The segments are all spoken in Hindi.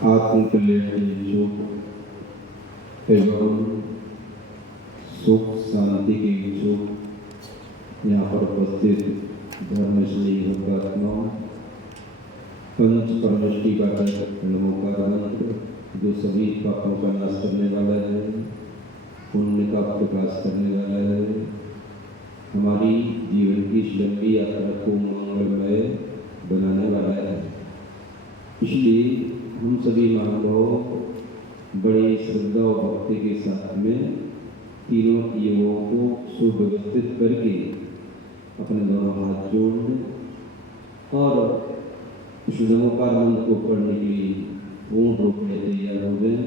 आत्मकल्याण के इच्छुक एवं सुख शांति के इच्छुक यहाँ पर उपस्थित धर्मश्री भक्तों, पंच परमष्टि का नमो का मंत्र जो सभी पापों का नाश करने वाला है, पुण्य का प्रकाश करने वाला है, हमारी जीवन की लंबी यात्रा को मंगलमय बनाने वाला है। इसलिए हम सभी महानुभाव बड़े श्रद्धा और भक्ति के साथ में तीनों योगों को सुव्यवस्थित करके अपने दोनों हाथ जोड़ने और उस नमोकार मंत्र को पढ़ने के लिए पूर्ण रूप में तैयार हो जाए।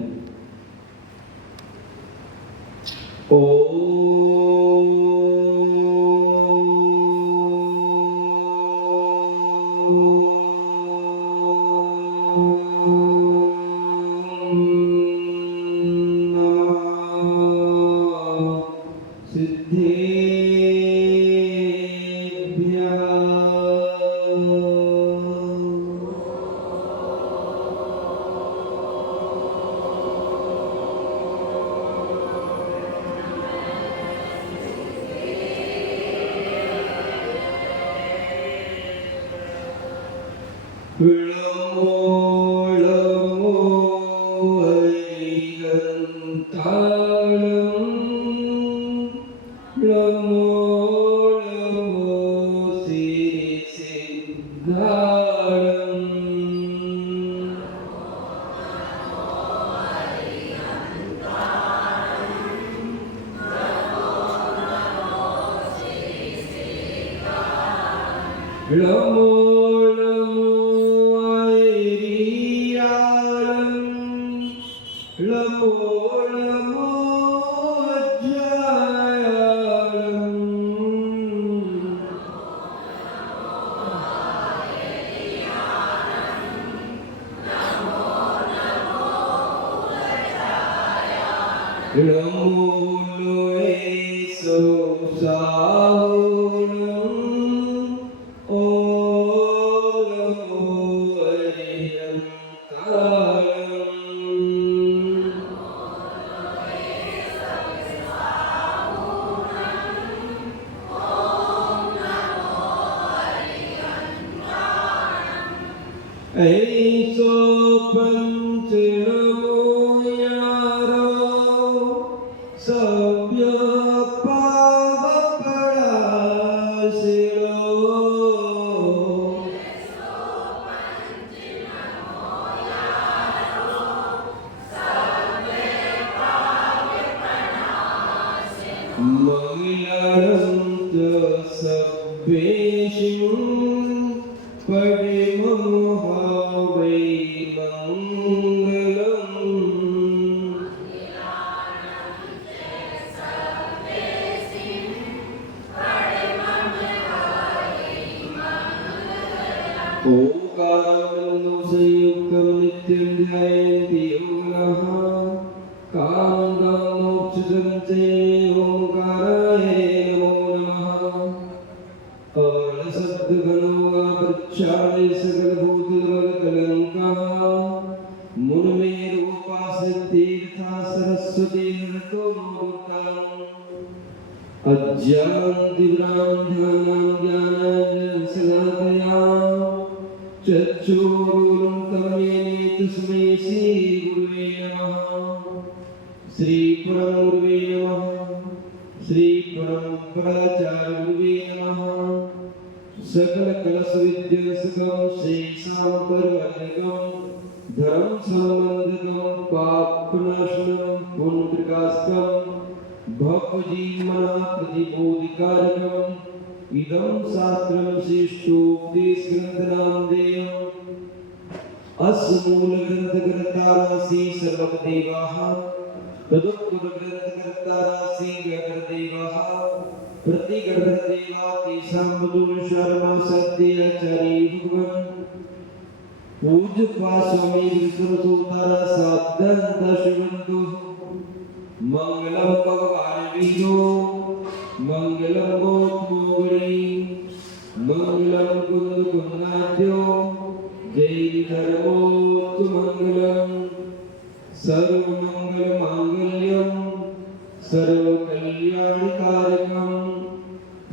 मंगलम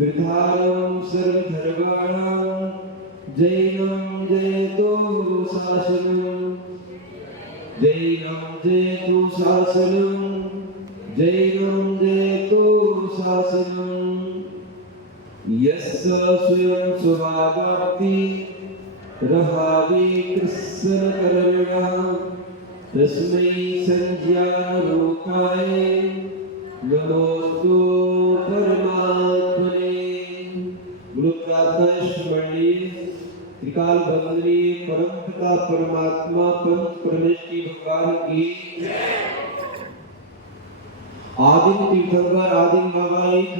वृद्धानां सर्वधर्माणां जैनं जयतु शासनं जैनं जयतु शासनं जैनं जयतु शासनं यस्य स्वयं स्वभावाप्ति रहावे कृष्णकरणः तस्मै संज्ञानरूपाय नमोस्तु परमात्मने। गुरु प्रातः स्मरणीय त्रिकाल बंदनीय परम पिता परमात्मा पंच परमेश्वरी भगवान की आदिम तीर्थंकर आदिम बाबा एक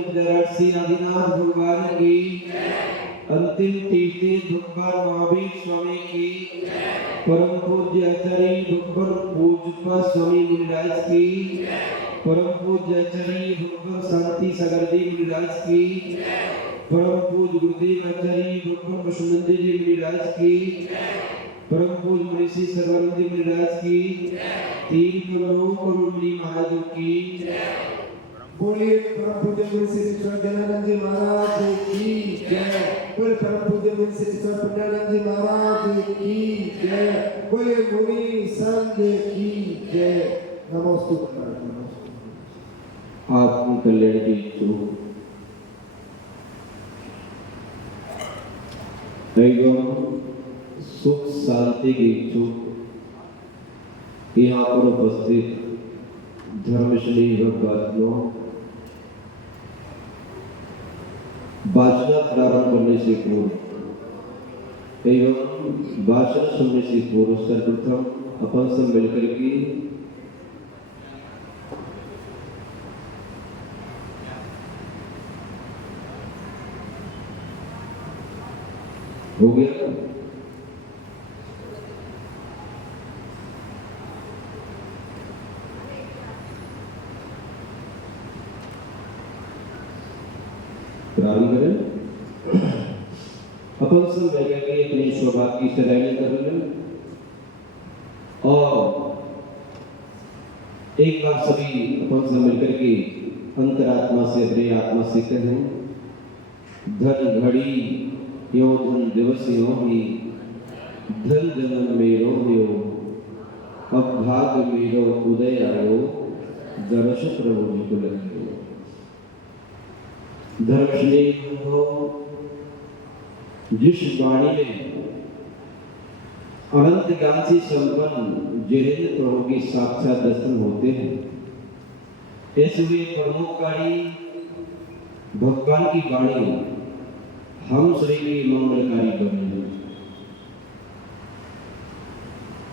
आदिनाथ भगवान की अंतिम तीर्थ भगवान महावीर स्वामी की परम पूज्य आचार्य भगवान पूज्य स्वामी मुनिराज की परम पूज्य आचार्य भगवान शांति सागर जी मुनिराज की परम पूज्य गुरुदेव आचार्य भगवान वसुनंद जी मुनिराज की परम पूज्य महर्षि सर्वानंद जी मुनिराज की तीन करोड़ों मुनि महाराजों की बोलिए परम पूज्य महर्षि ज्ञानानंद जी महाराज की जय। बोले परम पूज्य महर्षि पुण्यानंद जी महाराज की जय। बोले मुनि संघ की जय। नमोस्तु आत्म कल्याण की इच्छुक एवं सुख शांति की इच्छुक यहाँ पर उपस्थित धर्मश्री भक्तों, भाषण प्रारंभ करने से पूर्व एवं भाषण सुनने से पूर्व सर्वप्रथम अपन सब मिलकर के हो गया प्रारंभ करें। अपन सब मिलकर के अपनी सौभाग्य की सराहना कर लें और एक बार सभी अपन सब मिलकर के अंतरात्मा से अपनी आत्मा से कहें, धन घड़ी यो धन दिवस यो ही धन जन्म मेरो यो अब भाग मेरो उदय आयो दर्श प्रभु जी को लगे धर्मश्री हो। जिस वाणी में अनंत ज्ञान से संपन्न जिनेन्द्र प्रभु की साक्षात दर्शन होते हैं, ऐसे हुए प्रमुखकारी भगवान की वाणी हम सभी की मंगलकारी बने।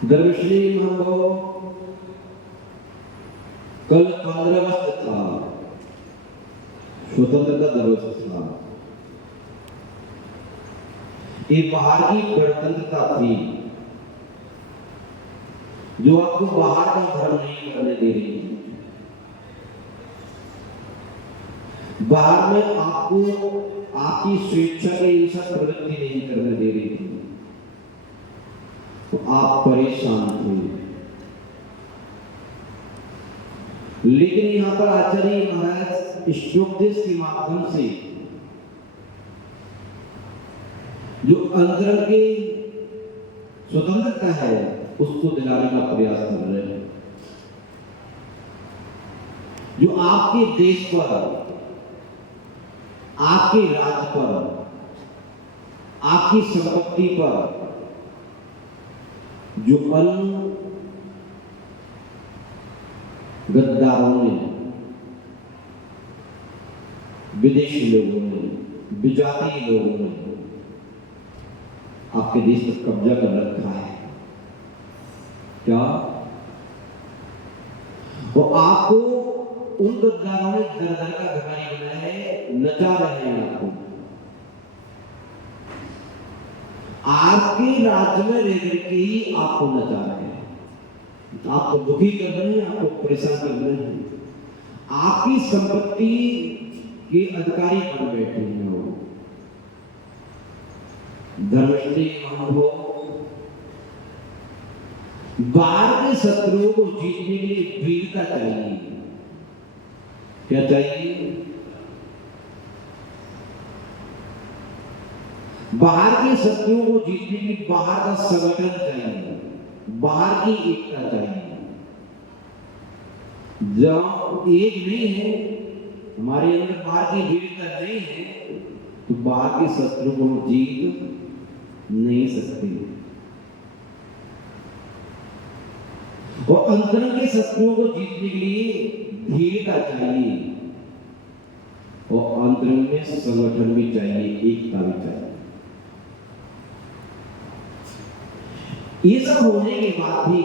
धर्मश्री हो कल 15 अगस्त था, स्वतंत्रता दिवस था। ये बाहर की गणतंत्रता थी जो आपको बाहर का धर्म नहीं करने दे रही थी। बाहर में आपको आपकी स्वेच्छा के अनुसार प्रवृत्ति नहीं करने दे रही थी, तो आप परेशान थे। लेकिन यहाँ पर आचार्य महाराज इस उपदेश के माध्यम से जो अंदर की स्वतंत्रता है उसको दिलाने का प्रयास कर रहे हैं। जो आपके देश पर, आपके राज्य पर, आपकी संपत्ति पर जो अन्य गद्दारों ने, विदेशी लोगों ने, विजातीय लोगों ने आपके देश पर कब्जा कर रखा है, क्या वो आपको उन गद्दारों ने दर दर का भिखारी बनाया है, नचा रहे हैं आपको। आपके राज्य में रह करके ही आपको नचा रहे हैं, आपको दुखी कर रहे हैं, आपको परेशान कर रहे हैं, आपकी संपत्ति के अधिकारी बन बैठे हैं वो। धर्मश्री हो बाहर के शत्रुओं को जीतने के लिए वीरता चाहिए। क्या चाहिए? बाहर के शत्रुओं को जीतने के लिए बाहर का संगठन चाहिए, बाहर की एकता चाहिए। जब एक नहीं है, हमारे अंदर बाहर की एकता नहीं है, तो बाहर के शत्रु को जीत नहीं सकते। और अंतरंग के शत्रुओं को जीतने के लिए धीरता चाहिए, और अंतरंग में संगठन भी चाहिए, एकता भी चाहिए। ये सब होने के बाद भी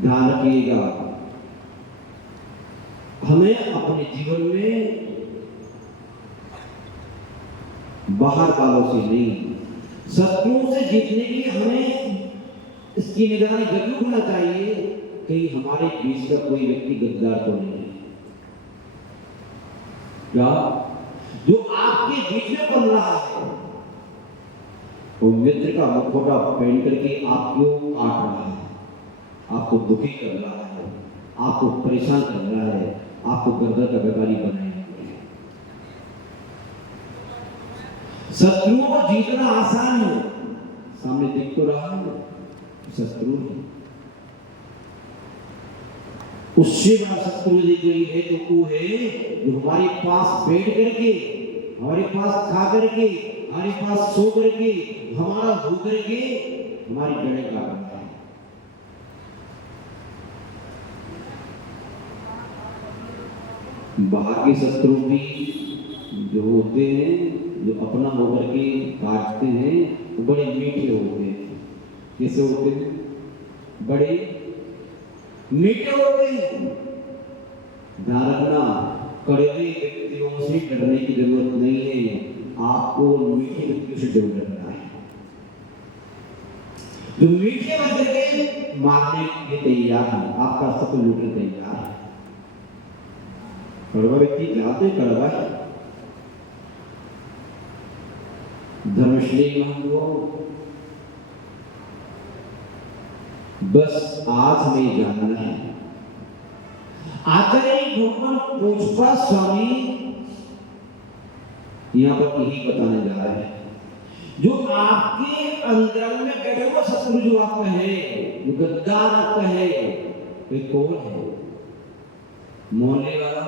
ध्यान रखिएगा, हमें अपने जीवन में बाहर वालों से नहीं, शत्रुओं से जीतने के लिए हमें इसकी निगरानी जरूर होना चाहिए कि हमारे बीच का कोई व्यक्ति गद्दार तो नहीं है क्या, जो आपके बीच में बन रहा है, वो मित्र का मुखौटा पहन करके आपको काट रहा है, आपको दुखी कर रहा है, आपको परेशान कर रहा है, आपको गर्दन का व्यापारी बनाएगा। शत्रुओं को जीतना आसान है, सामने दिख तो रहा है शत्रु है, उससे बड़ा शत्रु यदि कोई है तो वो है जो हमारे पास बैठ करके, हमारे पास खा करके, हमारे पास सो करके, हमारा हो करके हमारी जड़ें काट रहा है। बाहर के शत्रु भी जो होते हैं, जो अपना होकर के काटते हैं, वो बड़े मीठे होते हैं। कैसे होते हैं? बड़े मीठे होते हैं। ध्यान रखना, कड़वे व्यक्तियों से डरने की जरूरत नहीं है, आपको मीठे व्यक्तियों से जरूर डरना है। जो मीठे बन करके मारने के लिए तैयार है, आपका सब लूटने तैयार है। कड़वा व्यक्ति जाते कड़वा है। धर्मश्री महंगो, बस आज हमें जानना है, आचार्य भगवान पूछपा स्वामी यहां पर यही बताने जा रहे हैं, जो आपके अंदर में बैठे हुए शत्रु जो आपका है, जो गद्दार आपका है, वे कौन है? मोहल्ले वाला,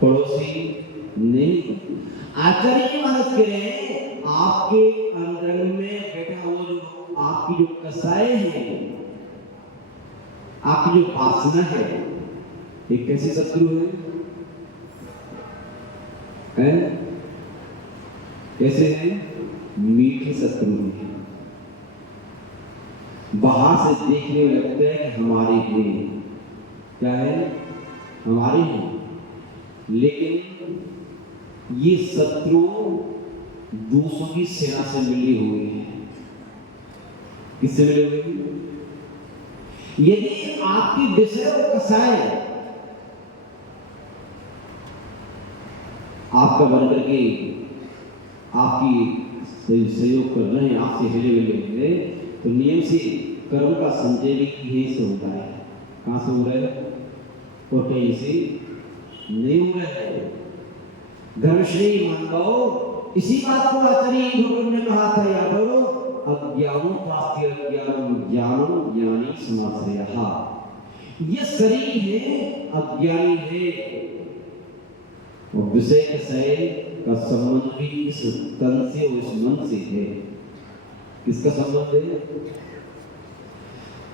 पड़ोसी नहीं। आचार्य की मदद करें, आपके अंदर में बैठा हुआ जो आपकी जो कसाय है, आपकी जो वासना है, ये कैसे शत्रु है? कैसे है? मीठे शत्रु है। बाहर से देखने में लगता है कि हमारे हैं, क्या है? हमारे हैं, लेकिन ये शत्रु दूसरों की सेना से मिली हुई है। किससे मिली हुई? यदि आपकी विषय को कसाए आपका बन करके आपकी सहयोग कर रहे हैं, आपसे हिले मिले हुए, तो नियम से कर्म का संचय भी यही से होता है। कहां से हो रहा है? और कहीं से नहीं हो रहा है। धर्मश्री मानव, इसी बात को आचार्य भगवान ने कहा था, याद हो, अज्ञानो प्राप्ति अज्ञानम ज्ञानम ज्ञानी समाश्रयः। ये शरीर है, अज्ञानी है, और विषय कसाय का संबंध भी इस तन से और इस मन से है। किसका संबंध है?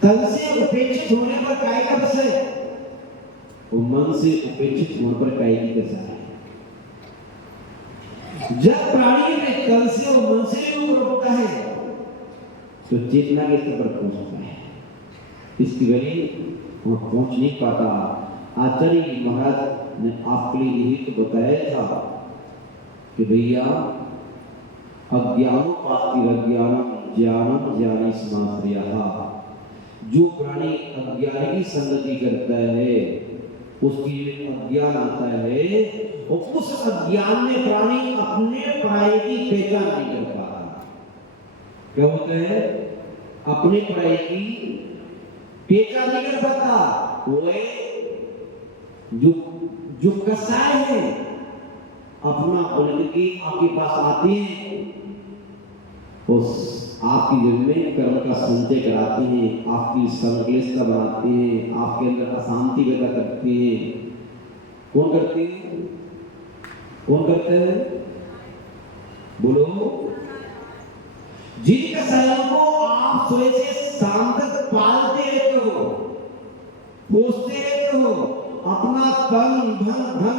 तन से उपेक्षित होने पर काय का विषय, और मन से उपेक्षित होने पर काय की दशा है। जब प्राणी में तन से और मन से ऊपर होता है तो चेतना के स्तर पर पहुंचता है। इसकी वजह वह पहुंच नहीं पाता। आचार्य महाराज ने आपके लिए यही तो बताया था कि भैया अज्ञानो पास्ति अज्ञानम ज्ञानम ज्ञानी समाश्रयः। जो प्राणी अज्ञान की संगति करता है, उसकी अज्ञान आता है, और उस अज्ञान में प्राणी अपने पराये की पहचान नहीं कर पाता। क्या होता है? अपने पराये की पहचान नहीं कर पाता। वो जो कसाय है, अपना बनकर के आपके पास आते हैं, उस आपकी दिल में कर्म का संचय कराते हैं, आपकी संक्लेशता बनाते हैं, आपके अंदर अशांति पैदा करते हैं। कौन करते हैं? कौन करते हैं? बोलो। जिन कसाइयों को आप सुबह से शाम तक पालते रहते हो, पोसते रहते हो, अपना तन धन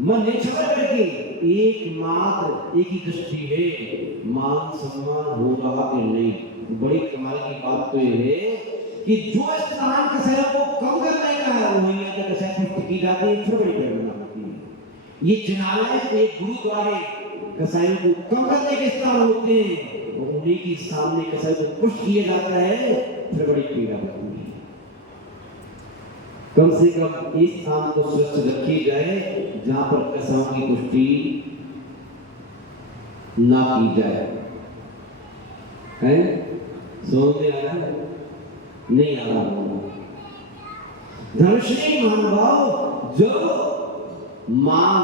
मन निछावर करके एकमात्र एक ही दृष्टि है, मान सम्मान हो रहा है नहीं। बड़ी कमाल की बात तो ये है कि जो स्थान कसाइयों को कम करने का है वहीं आकर कसाई पुष्टि की जाती है, फिर बड़ी प्रेरणा होती है। ये जिनालय एक गुरुद्वारे कसाइयों को कम करने के स्थान होते हैं, और उन्हीं के सामने कसाई को पुष्ट किया जाता है, फिर बड़ी पीड़ा होती है। कम से कम इस स्थान को स्वच्छ रखी जाए जहां पर कसाओं की पुष्टि ना की जाए। है? समझ में आ रहा है? नहीं आ रहा? धर्मश्री महानुभाव, जब मान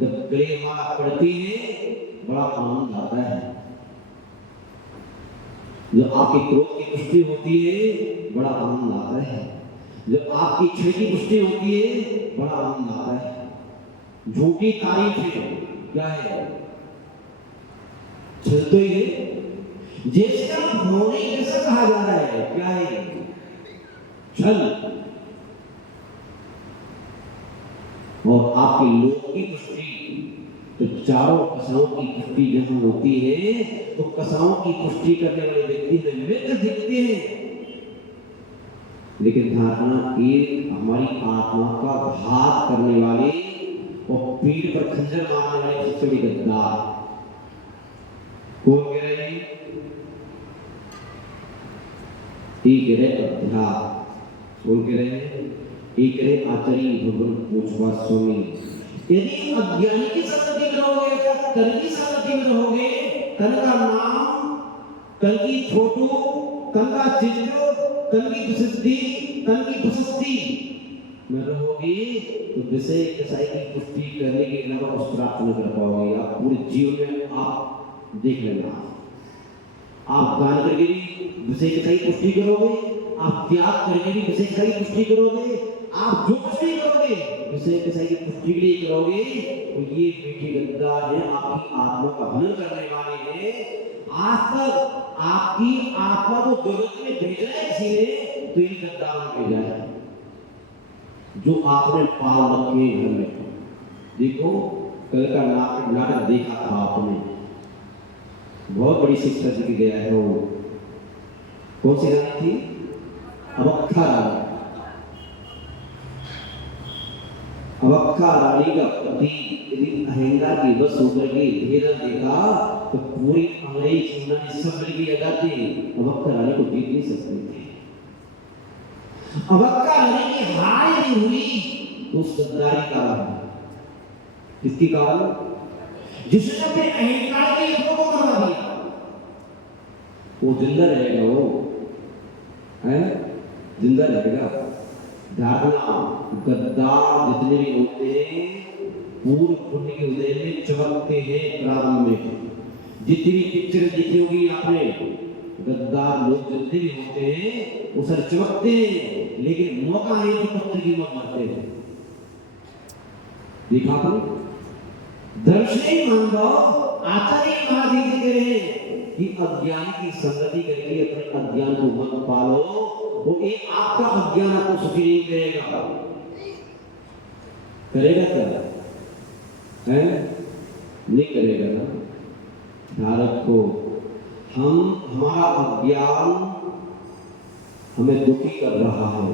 जब गले माला पड़ती है बड़ा आनंद आता है। जब आपके क्रोध की पुष्टि होती है बड़ा आनंद आता है। जब आपकी इच्छा की पुष्टि होती है बड़ा आनंद आता है। झूठी तारीफ है क्या है? छल तो ये जिसका होने कैसा कहा जा रहा है, क्या है? छल। और आपके लोक की पुष्टि, तो चारों कसाओं की पुष्टि जहां होती है तो कसाओं की पुष्टि करने वाले व्यक्ति में मित्र दिखते हैं, लेकिन धारणा एक हमारी आत्मा का घात करने वाले और पीठ पर खंजर मारने वाले सबसे बड़ी गद्दार कौन कह रहे हैं? एक रहे अध्यात्म, कौन कह रहे हैं? एक रहे आचार्य भगवान पूछवा स्वामी। यदि अज्ञानी की संगति में रहोगे या तन की संगति में रहोगे, तन का नाम, तन की फोटो, तन का चित्र, तन की प्रसिद्धि, तन की प्रशस्ति में रहोगे तो विषय कसाई की पुष्टि करने के अलावा कुछ प्राप्त नहीं कर पाओगे। आप पूरे जीवन में आप देख लेना, आप दान करके भी विषय कसाई की पुष्टि करोगे, आप त्याग करके भी विषय कसाई की पुष्टि करोगे, आप जो कुछ भी करोगे विषय कसाई की पुष्टि के लिए करोगे, तो ये मीठी गद्दार है, आपकी आत्मा का हनन करने वाले हैं। आज तक आपकी आत्मा को जगत में भेजा है किसी ने, तो ये गद्दार ने भेजा है जो आपने पाल रखे घर में। देखो कल का नाटक देखा था आपने, बहुत बड़ी शिक्षा दी गया है। वो कौन सी रानी थी? अवक्खा रानी। अवक्खा रानी का पति यदि अहंकार की बस होकर के घेरा देखा तो पूरी अंग्रेज सेना ने सब मिलकर लगाते अवक्खा रानी को जीत नहीं सकते थे। अवक्खा रानी की हार नहीं हुई तो गद्दारी का किसकी कारण? जिसने अपने अहंकार के युद्धों को मरा दिया वो जिंदा रहेगा, वो है जिंदा रहेगा। धारणा गद्दार जितने भी होते हैं पूर्व पुण्य के उदय में चमकते हैं। प्रारंभ में जितनी पिक्चर देखी होगी आपने, गद्दार लोग जितने भी होते हैं वो सर चमकते हैं, लेकिन मौका है तो पत्थर की मौत मारते हैं। देखा आपने? दर्शनीय मानव आचार्य महादेव जी कह रहे हैं कि अज्ञान की संगति करके अपने अज्ञान को मत पालो, वो एक आपका अज्ञान आपको सुखी नहीं करेगा। करेगा क्या? है नहीं करेगा ना। धारक को हमारा अज्ञान हमें दुखी कर रहा है।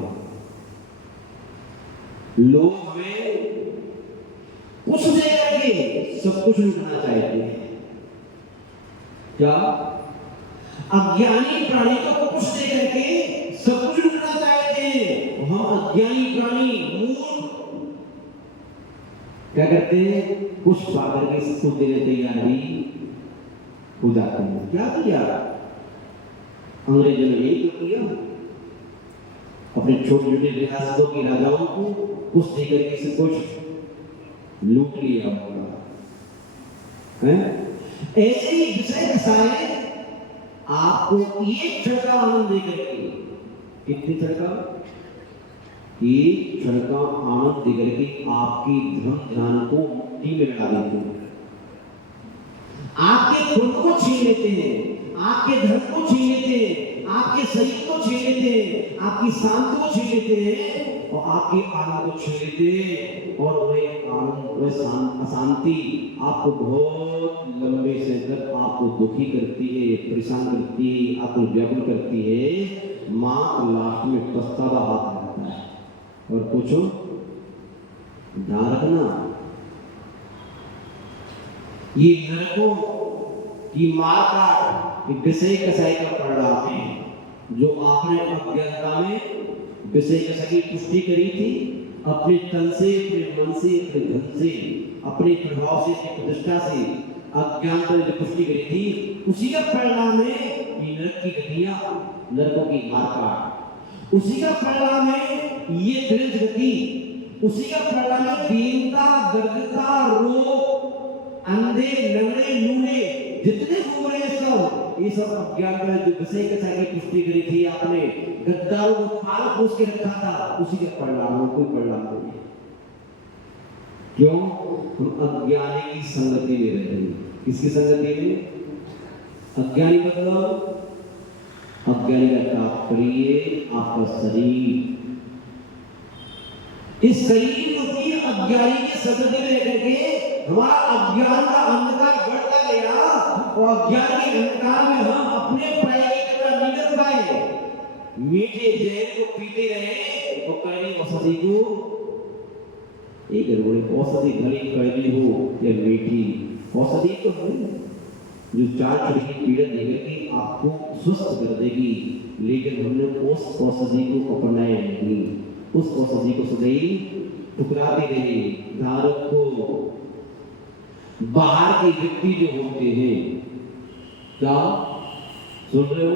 लोग हमें कुछ देकर के सब कुछ लूटना चाहते हैं। क्या? अज्ञानी प्राणी को कुछ देकर के सब कुछ लूटना चाहते हैं। हम अज्ञानी प्राणी मूर्ख क्या करते हैं? कुछ पाकर के सबको देने तैयार भी हो जाते हैं। क्या किया अंग्रेजों ने? यही तो किया। अपने छोटे छोटे रियासतों के राजाओं को कुछ देकर के सब कुछ लूट लिया होगा, है? ऐसे ही विषय कसाए आपको एक क्षण का आनंद देकर के, कितने क्षण का? एक क्षण का आनंद देकर के आपकी धर्म ध्यान को मुट्ठी में लगा देते हैं, आपके खुद को छीन लेते हैं, आपके धर्म को छीन लेते हैं, आपके शरीर को छीन लेते हैं, आपकी शांति को छीन लेते हैं और आपकी आनंद को छीन लेते हैं। और वह आनंद, वह अशांति आपको बहुत लंबे समय तक आपको दुखी करती है, परेशान करती है, आपको व्याकुल करती है। मां लास्ट में पछतावा हाथ आता है और पूछो, ध्यान रखना, ये नरकों की मार का विषय कसाई का परिणाम है। जो आपने अज्ञानता में विषय कसाई की पुष्टि करी थी, अपने तन से, अपने मन से, अपने धन से, अपने प्रभाव से, अपनी प्रतिष्ठा से अज्ञानता में पुष्टि करी थी, उसी का परिणाम है ये नरक की गतियां, नरकों की मार का। उसी का परिणाम है ये दृढ़ गति, उसी का परिणाम है दीनता, दरिद्रता, रोग, अंधे, लंगड़े, लूले जितने घूम रहे हैं सब, ये सब अज्ञान का जो विषय कसाई की पुष्टि करी थी आपने, गद्दारों को पाल पोस के रखा था, उसी का परिणाम हो, कोई परिणाम नहीं है। क्यों? हम अज्ञानी की संगति में रह रहे हैं। किसकी संगति में? अज्ञानी मतलब अज्ञानी का तात्पर्य आपका शरीर। इस शरीर को भी अज्ञानी के संगति में रह करके हमारा अज्ञान का अंधकार बढ़ता गया और अज्ञान के अंधकार में हम अपने पैर की तरह नहीं कर पाए। मीठे जहर को पीते रहे तो कड़वी औषधि को, एक औषधि भले कड़वी हो या मीठी, औषधि तो है जो 4 छड़ी की पीड़न देकर के आपको स्वस्थ कर देगी, लेकिन हमने उस औषधि को अपनाया नहीं, उस औषधि को सदैव ठुकराते रहे। धारक को बाहर के व्यक्ति जो होते हैं, क्या सुन रहे हो?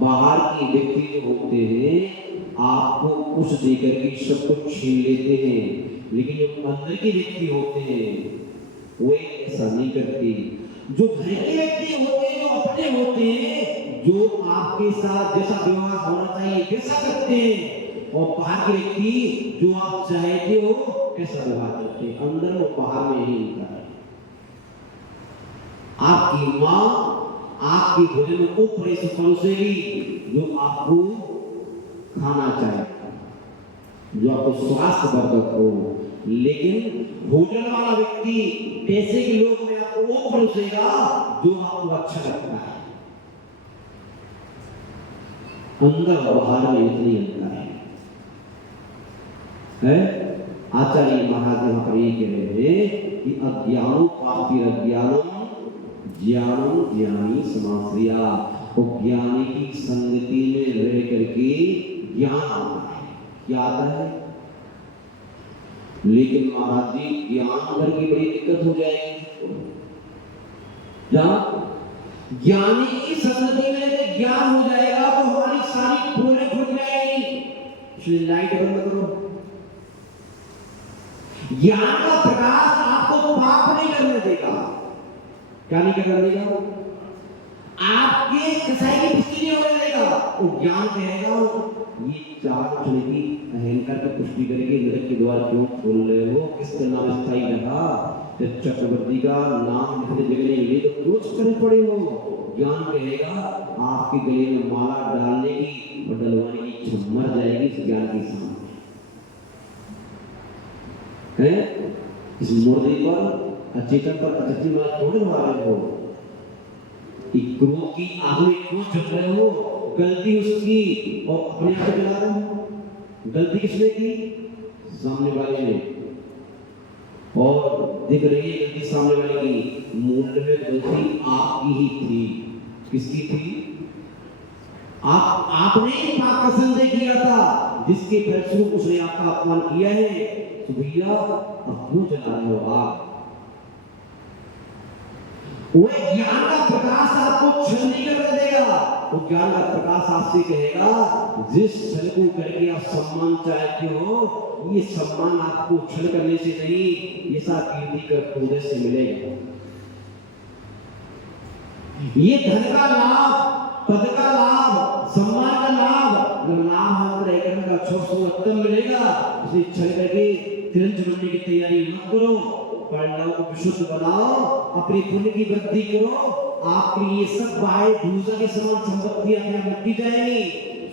बाहर के व्यक्ति जो होते हैं आपको कुछ देकर के सब कुछ छीन लेते हैं, लेकिन जो अंदर के व्यक्ति होते हैं वे ऐसा नहीं करते। जो घर के व्यक्ति होते हैं, जो अपने होते हैं, जो आपके साथ जैसा व्यवहार होना चाहिए वैसा करते हैं, और बाहर के व्यक्ति जो आप चाहते हो कैसा व्यवहार करते हैं, अंदर वो बाहर में ही होता है। आपकी मां आपके भोजन को परोसेगी जो आपको खाना चाहिए, जो आपको स्वास्थ्यवर्धक हो, लेकिन होटल वाला व्यक्ति, पैसे के लोग में आपको वो परोसेगा जो आपको अच्छा लगता है। अंदर और बाहर में इतनी अंतर है। आचार्य महाराज यहाँ पर ये कह रहे हैं कि अज्ञानो पापी अज्ञानम ज्ञानम ज्ञानी समाश्रिया। तो ज्ञानी की संगति में रह करके ज्ञान आता है। क्या आता है? लेकिन महाराज जी ज्ञान करके बड़ी दिक्कत हो जाएगी। क्या? ज्ञानी की संगति में ज्ञान हो जाएगा तो हमारी सारी पोलें खुल जाएगी। इसलिए लाइट बंद करो। ज्ञान का प्रकाश आपको पाप नहीं करने देगा। क्या नहीं करने देगा? आपके कसाई की पुष्टि नहीं होने देगा। वो ज्ञान कहेगा ये 4 क्षण की अहंकार की पुष्टि करके नरक के द्वार क्यों खोल रहे हो? किसका नाम स्थायी रहा? जब चक्रवर्ती का नाम लिखने जगह नहीं मिली तो क्यों करने पड़े हो? ज्ञान कहेगा आपके गले में माला डालने की और डलवाने की इच्छा मर जाएगी इस ज्ञान के सामने। है इस मुर्दे पर, अचेतन पर अचेतन माला थोड़े दबा रहे हो। क्रोध की आग में क्यों जल रहे हो? गलती उसकी और अपने आप जला रहे हो। गलती किसने की? सामने वाले ने। और दिख रही है गलती सामने वाले की, मूल में गलती आपकी ही थी। किसकी थी? आपने पाप का संदेह किया था, जिसके फलस्वरूप उसने आपका अपमान किया है। तो भैया अब क्यों जला रहे हो आप? वो ज्ञान का प्रकाश आपको छल नहीं करने देगा। वो ज्ञान का प्रकाश आपसे कहेगा जिस छल को करके आप सम्मान चाहते हो, ये सम्मान आपको छल करने से नहीं, ये सब कीर्ति करतूत से मिलेगा। ये धन का लाभ, पद का लाभ, सम्मान का लाभ, नाम हम रहकर का उत्तम मिलेगा। इसलिए छल करके तिरंज बनने की तैयारी मत करो, परिणाम को विशुद्ध बनाओ, अपनी पुण्य की वृद्धि करो। आपकी ये सब बाहें दूसरा के समान संपत्तियां क्या मिटती जाएंगी।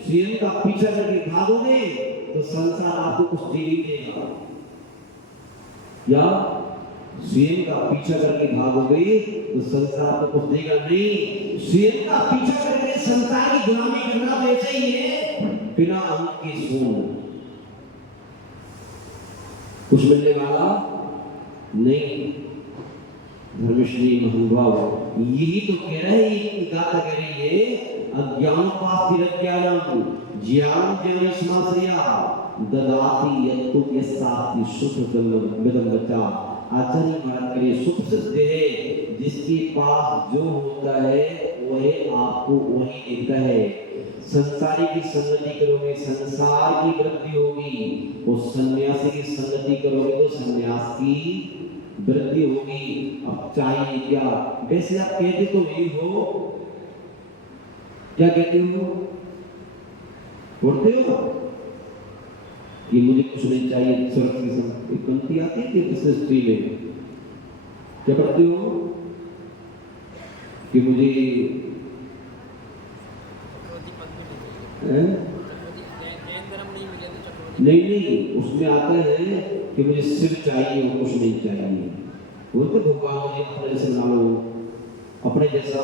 स्वयं का पीछा करके भागोगे तो संसार आपको कुछ दे नहीं देगा। या स्वयं का पीछा करके भागोगे तो संसार को कुछ देगा नहीं। स्वयं का पीछा करके संसार की गुलामी करना वैसे ही है, बिना अंत के सोन कुछ मिलने वाला नहीं। धर्मश्री महानुभाव यही तो कह रहे हैं, गाथा कह रही है, अज्ञानोपास्तिरज्ञानम ज्ञान ज्ञानेशमाश्रया ददाति यत्तु यस्साति सुखदम बचा। आचार्य महाराज के लिए सुख सिद्ध है, जिसके पास जो होता है वह आपको वही देता है। संसारी की संगति करोगे संसार की वृद्धि होगी, और सन्यासी की संगति करोगे तो सन्यास की वृद्धि होगी। अब चाहिए क्या? वैसे आप कहते तो नहीं हो, क्या कहते हो? बोलते हो कि मुझे कुछ नहीं चाहिए। एक पंक्ति आती है किस स्त्री में, क्या करते हो कि मुझे नहीं, उसमें आता है कि मुझे सिर चाहिए और कुछ नहीं चाहिए। वो तो भगवान मुझे अपने जैसे बना लो, अपने जैसा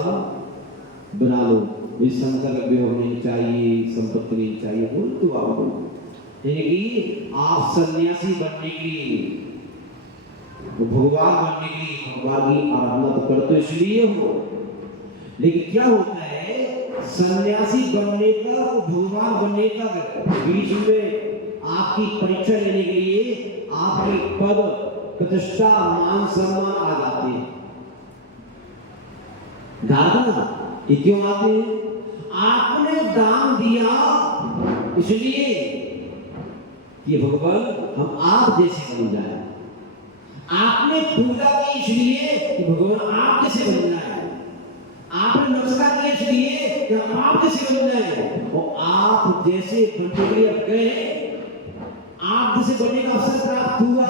बना लो, मुझे संसार का विभव नहीं चाहिए, संपत्ति नहीं चाहिए। बोल तो आपको कि आप सन्यासी बनने की, भगवान बनने की, भगवान की आराधना तो करते इसलिए हो, लेकिन क्या होता है सन्यासी बनने का और भगवान बनने का बीच में आपकी परीक्षा लेने के लिए आपके पद प्रतिष्ठा मान सम्मान आ जाते हैं। दादा ये क्यों आते हैं? आपने दान दिया इसलिए कि भगवान हम आप जैसे बन जाए। आपने पूजा की इसलिए कि भगवान आप जैसे बन जाए। आपने नमस्कार किया इसलिए कि हम आप जैसे बन जाए। और आप जैसे बनने के लिए गए, आप जैसे बनने का अवसर प्राप्त हुआ,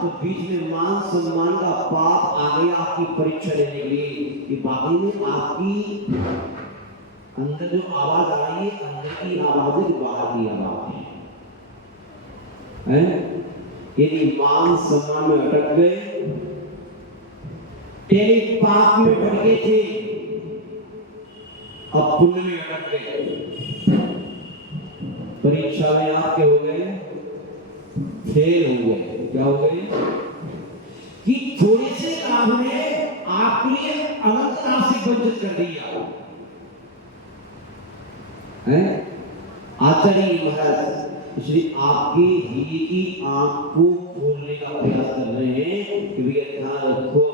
तो बीच में मान सम्मान का पाप आ गया आपकी परीक्षा लेने के लिए कि बाकी में आपकी अंदर जो आवाज आ रही है, अंदर की आवाज है, बाहर की आवाज है। यदि मान सम्मान में अटक गए, तेरे पाप में भटके थे, अब पुण्य में अटक गए, परीक्षा में आपके हो गए फेल हो गए। क्या हो गए कि थोड़े से काम ने आपके लिए अनंत लाभ से वंचित कर दिया है। आचार्य महाराज इसलिए आपके ही की आंख को खोलने का प्रयास कर रहे हैं कि भैया ध्यान रखो,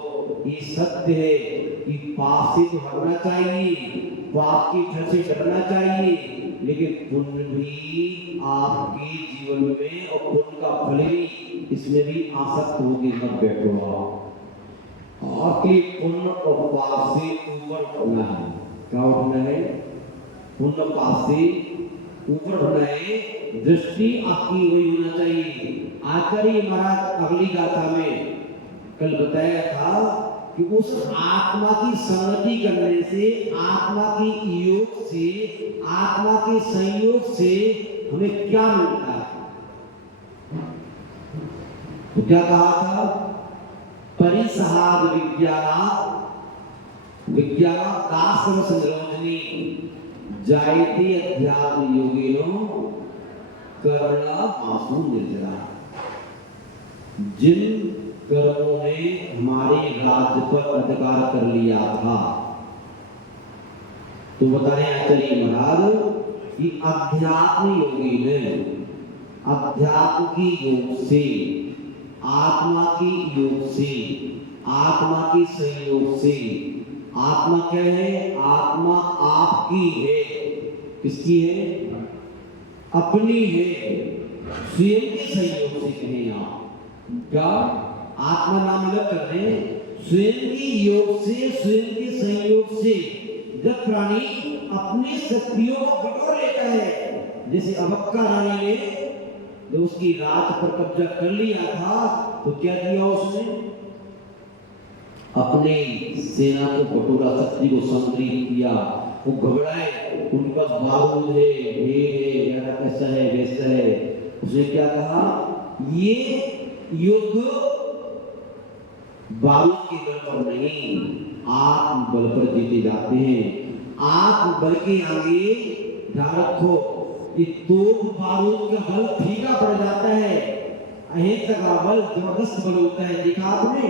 ये सत्य है कि पाप से तो हटना चाहिए, पाप की घर से डरना चाहिए, लेकिन पुण्य भी आपके जीवन में और पुण्य का फल भी, इसमें भी आसक्त होकर मत बैठो। आपके पुण्य और पाप से ऊपर उठना है। क्या उठना है? पुण्य पाप से ऊपर उठना है। दृष्टि आपकी वही होना चाहिए। आचार्य महाराज अगली गाथा में कल बताया था कि उस आत्मा की संगति करने से, आत्मा की योग से, आत्मा के संयोग से हमें क्या मिलता है। तो क्या कहा था? परिसहाद विज्ञान दासम संरोधनी जायते अध्यात्म योगिनो करुणा मासू निर्जरा। जिन कर्मों ने हमारे राज्य पर अधिकार कर लिया था, तो बता रहे आचार्य महाराज कि अध्यात्म योगी ने अध्यात्म की योग से, आत्मा की योग से, आत्मा की संयोग से आत्मा क्या है? आत्मा आपकी है। किसकी है? अपनी है। स्वयं के संयोग से कहें आप क्या? आत्मा नाम अलग कर रहे हैं। स्वयं के योग से, स्वयं के संयोग से जब प्राणी अपनी शक्तियों को बटोर लेता है, जैसे अबक्का रानी ने जब उसकी रात पर कब्जा कर लिया था तो क्या किया उसने? अपने सेना को बटोरा, शक्ति को संग्रहित किया। वो घबराए, उनका बारूद है, ये है, ऐसा है, वैसा है। उसने क्या कहा? ये युद्ध बारूद के बल पर नहीं, आत्म बल पर जीते जाते हैं। आत्म बल के आगे ध्यान रखो कि तोप बारूद का बल फीका पड़ जाता है, अहिंसा का बल जबरदस्त बल होता है। देखा आपने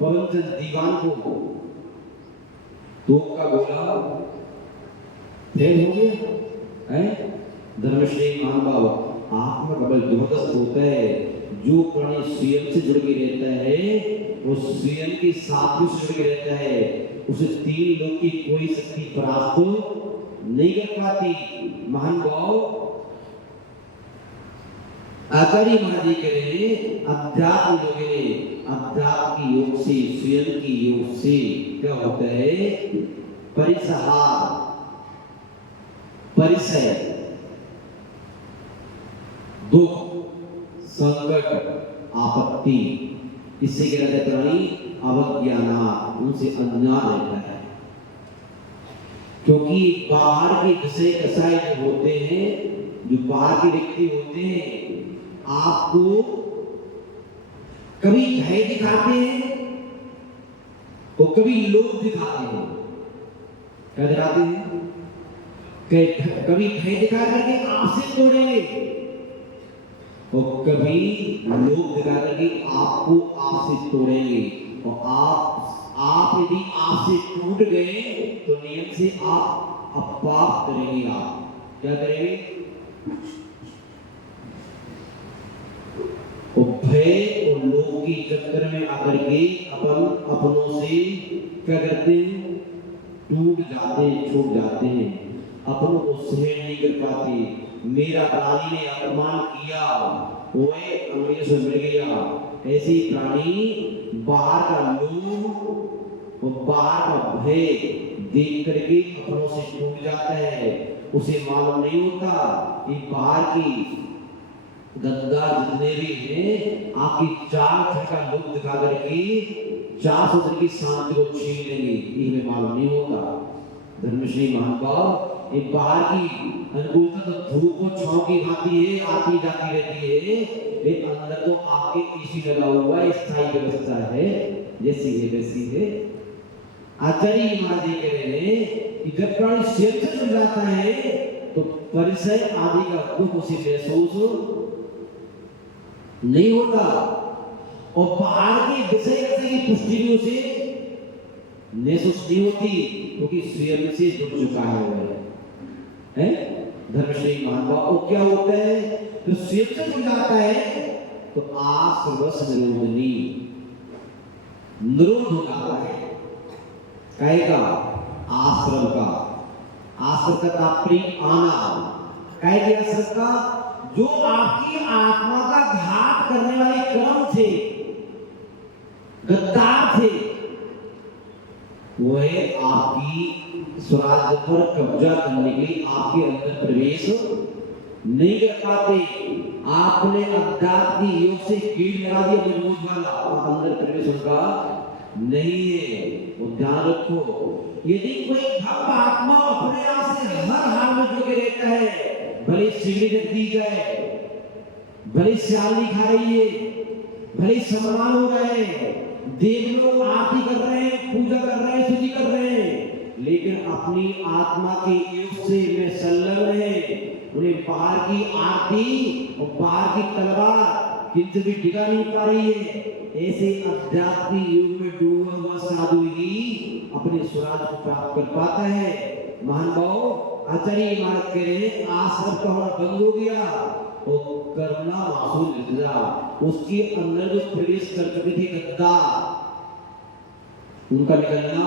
पवनचंद दीवान को, तोप का गोला फेल हो गया है। धर्मश्री महानुभाव, आत्मा का बल जबरदस्त होता है। जो प्राणी स्वयं से जुड़ के रहता है वो स्वयं के साथ में जुड़ के रहता है, उसे तीन लोग की कोई शक्ति प्राप्त नहीं कर पाती। महानुभाव, आचार्य महाराज जी कह रहे हैं अध्यात्म योग में, अध्यात्म की योग से, स्वयं की योग से क्या होता है? परिसहार, परिसय, दुख, संकट, आपत्ति, इससे क्या कहते हैं? प्राणी अवज्ञाना, उनसे अज्ञान रहता है। क्योंकि बाहर के विषय कसाई जो होते हैं, जो बाहर के व्यक्ति होते हैं, आपको कभी भय दिखाते हैं और कभी लोभ दिखाते हैं। क्या दिखाते हैं? कभी भय दिखा करके आपसे तोड़ेंगे और कभी लोभ दिखा करके आपको आपसे तोड़ेंगे। और आप यदि आपसे टूट गए तो नियम से आप अपवाद करेंगे। आप क्या करेंगे? और भय और लोभ के चक्कर में आकर के अपन अपनों से क्या करते हैं? टूट जाते हैं, छूट जाते हैं, अपनों को सहन नहीं कर पाते। मेरा प्राणी ने अपमान किया, वो अंग्रेज से मिल गया। ऐसे ही प्राणी बाहर का लोभ और बाहर का भय देख करके अपनों से टूट जाता है। उसे मालूम नहीं होता कि बाहर की गद्दार जितने भी हैं आपकी चार का लोभ दिखा करके 400 की शांति को छीन लेंगे, ये हमें मालूम नहीं होता। धर्मश्री महानुभाव, एक बाहर की अनुकूलता तो धूप को छांव की भांति है, आती जाती रहती है, लेकिन अंदर तो आपके एसी लगा हुआ है, स्थायी व्यवस्था है, जैसी है वैसी है। आचार्य महाराज कह रहे हैं कि जब प्राणी स्वयं से जुड़ जाता है तो परिसय आदि का दुख उसे महसूस नहीं होता और बाहर के विषय की पुष्टि भी उसे महसूस नहीं होती, क्योंकि स्वयं से जुड़ चुका है वो है। धर्मश्री महानुभाव, क्या होता है? तो स्वयं से जुड़ जाता है तो आश्रवस निरोधनी, निरोध हो जाता है। कहेगा आश्रम का, आश्रम का तात्पर्य आना, कहेगा आश्रम का जो आपकी आत्मा का घात करने वाले कर्म थे, गद्दार थे, वह आपकी स्वराज्य पर कब्जा करने के लिए आपके अंदर प्रवेश नहीं कर पाते। आपने अध्यात्म योग से कीड़ लगा दिया मजबूत वाला, और अंदर प्रवेश उनका नहीं है। वो ध्यान रखो, यदि कोई भक्त आत्मा अपने आप से हर हाल में जुड़े रहता है, भले सिगरेट दी जाए, भले शाली खा रही है, भले सम्मान हो रहे हैं, देव लोग आरती कर रहे हैं, पूजा कर रहे हैं, स्तुति कर रहे हैं, लेकिन अपनी आत्मा के योग से में संलग्न है, उन्हें बाहर की आरती और बाहर की तलवार किंतु भी टिका नहीं पा रही है। ऐसे आध्यात्मिक युग में डूबा हुआ साधु ही अपने स्वराज को प्राप्त कर पाता है। महानुभाव, आचार्य महाराज कह रहे हैं आश्रम का होना बंद हो गया और करुणा मासूल निकला, उसके अंदर जो प्रवेश कर चुके थे गद्दार, उनका निकलना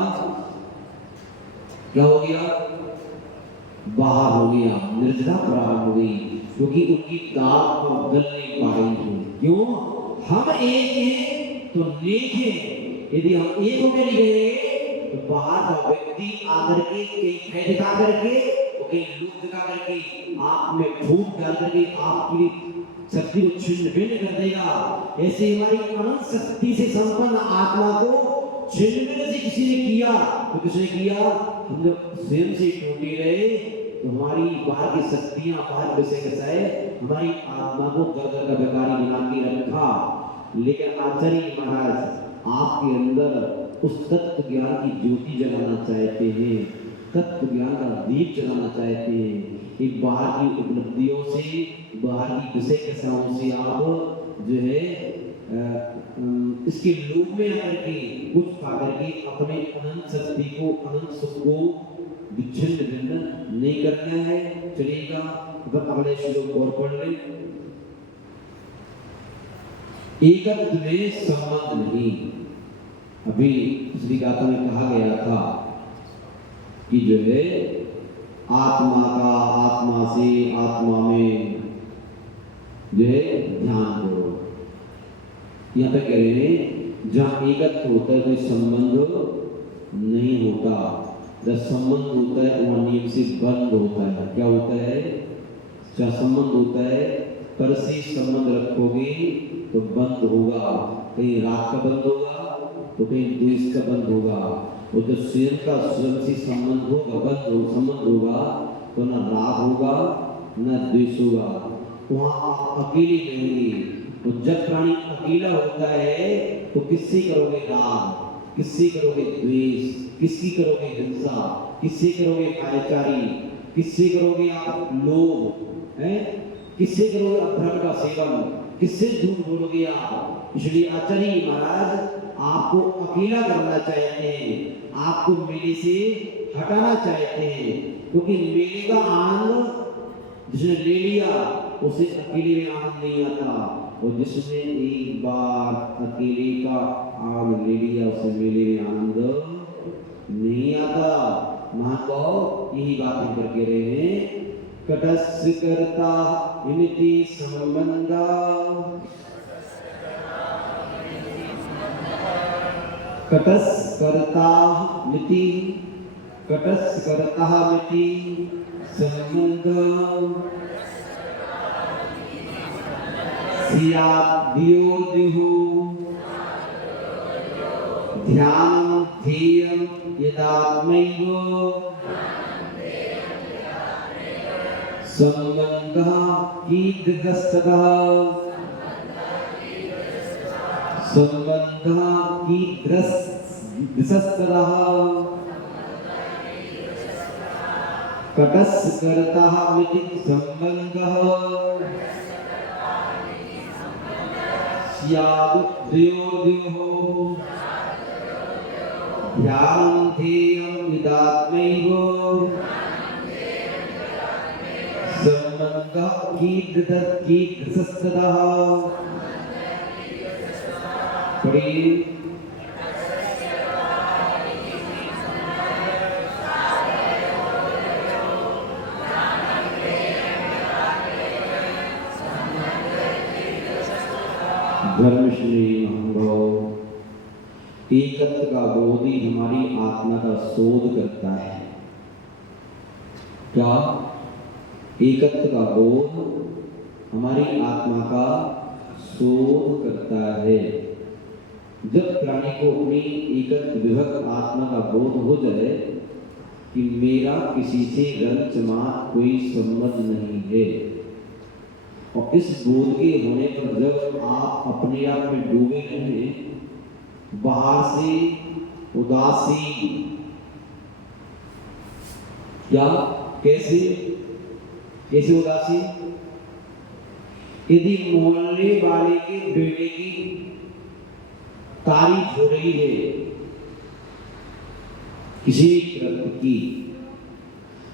क्या हो गया? बाहर हो गया, निर्जरा प्रारंभ हो गई, क्योंकि उनकी दात पर गल नहीं पा रही थी। क्यों? हम एक हैं तो नेक हैं। यदि हम एक होने नहीं गए तो बाहर का व्यक्ति आकर के कहीं खै दिखा करके और कहीं लूट दिखा करके आप में फूट डाल करके आपकी शक्ति को छिन्न भिन्न कर देगा। ऐसे हमारी अनंत शक्ति से संपन्न आत्मा को छिन्न भिन्न से किसी ने किया तो किसने किया? हम जब स्वयं से टूटे रहे तो हमारी बाहर की शक्तियां बाहर विषय कसाए हमारी आत्मा को दर का बेकारी बना के रखा। लेकिन आचार्य महाराज आपके अंदर उस तत्व ज्ञान की ज्योति जलाना चाहते हैं, तत्व ज्ञान का दीप जलाना चाहते हैं। एक बाहर की उपलब्धियों से, बाहर की विषय कसाओं से आप जो है इसके लोभ में आकर के कुछ पाकर के अपने अनंत शक्ति को, अनंत सुख को विच्छिन्न भिन्न नहीं करना है। चलेगा अगर अगले श्लोक और पढ़ ले। एकत्व में संबंध नहीं। अभी श्री गाथा में कहा गया था कि जो है आत्मा का आत्मा से आत्मा में जो है ध्यान दो। यहाँ पे कह रहे हैं जहाँ एकत्व होता है कोई संबंध नहीं होता, जब संबंध होता है वहाँ नियम से बंद होता है। क्या होता है? जहाँ संबंध होता है पर से संबंध रखोगे तो बंद होगा, कहीं राग का बंद होगा तो कहीं द्वेष का बंद होगा। और जब स्वयं का स्वयं से संबंध होगा, संबंध होगा तो न राग होगा न द्वेष होगा, वहाँ आप अकेले रहेंगे। तो जब प्राणी अकेला होता है तो किससे करोगे राग, किससे करोगे द्वेष, किसकी करोगे हिंसा, किससे करोगे कार्यचारी, किससे करोगे आप लोभ, हैं? किससे करोगे अधर्म का सेवन, किससे झूठ बोलोगे आप। इसलिए आचार्य महाराज आपको अकेला करना चाहते हैं, आपको मेले से हटाना चाहते हैं, क्योंकि मेले का आनंद जिसने ले लिया उसे अकेले में आनंद नहीं आता, और जिसने एक बार अकेले का आनंद ले लिया उसे मेले में आनंद नहीं आता। महाभाव यही बातें करके रहे हैं। कटस्य कर्ता इनिति संबंधा, कटस्य कर्ता मिति, कटस्य कर्ता मिति संबंध, सियात् दियोर्दिहो ध्यानं ध्येयं यदात्मैव संबंधः कीदृशस्ततः, संबंधः कीदृशस्ततः, कटस्य कर्ता मिति संबंधः स्यात् द्वयोर्द्वयोः ध्यानं ध्येयं यदात्मैव संबंधः कीदृशस्ततः। पढ़िए। धर्मश्री महानुभाव, एकत्व का बोध ही हमारी आत्मा का शोध करता है। क्या? एकत्व का बोध हमारी आत्मा का शोध करता है। जब प्राणी को अपनी एकत्व विभक्त आत्मा का बोध हो जाए कि मेरा किसी से रंचमात कोई संबंध नहीं है, और इस बोध के होने पर जब आप अपने आप में डूबे रहें, बाहर से उदासी, क्या कैसे कैसे उदासी? यदि मोहल्ले वाले के बेटे की तारीफ हो रही है, किसी कृत्य की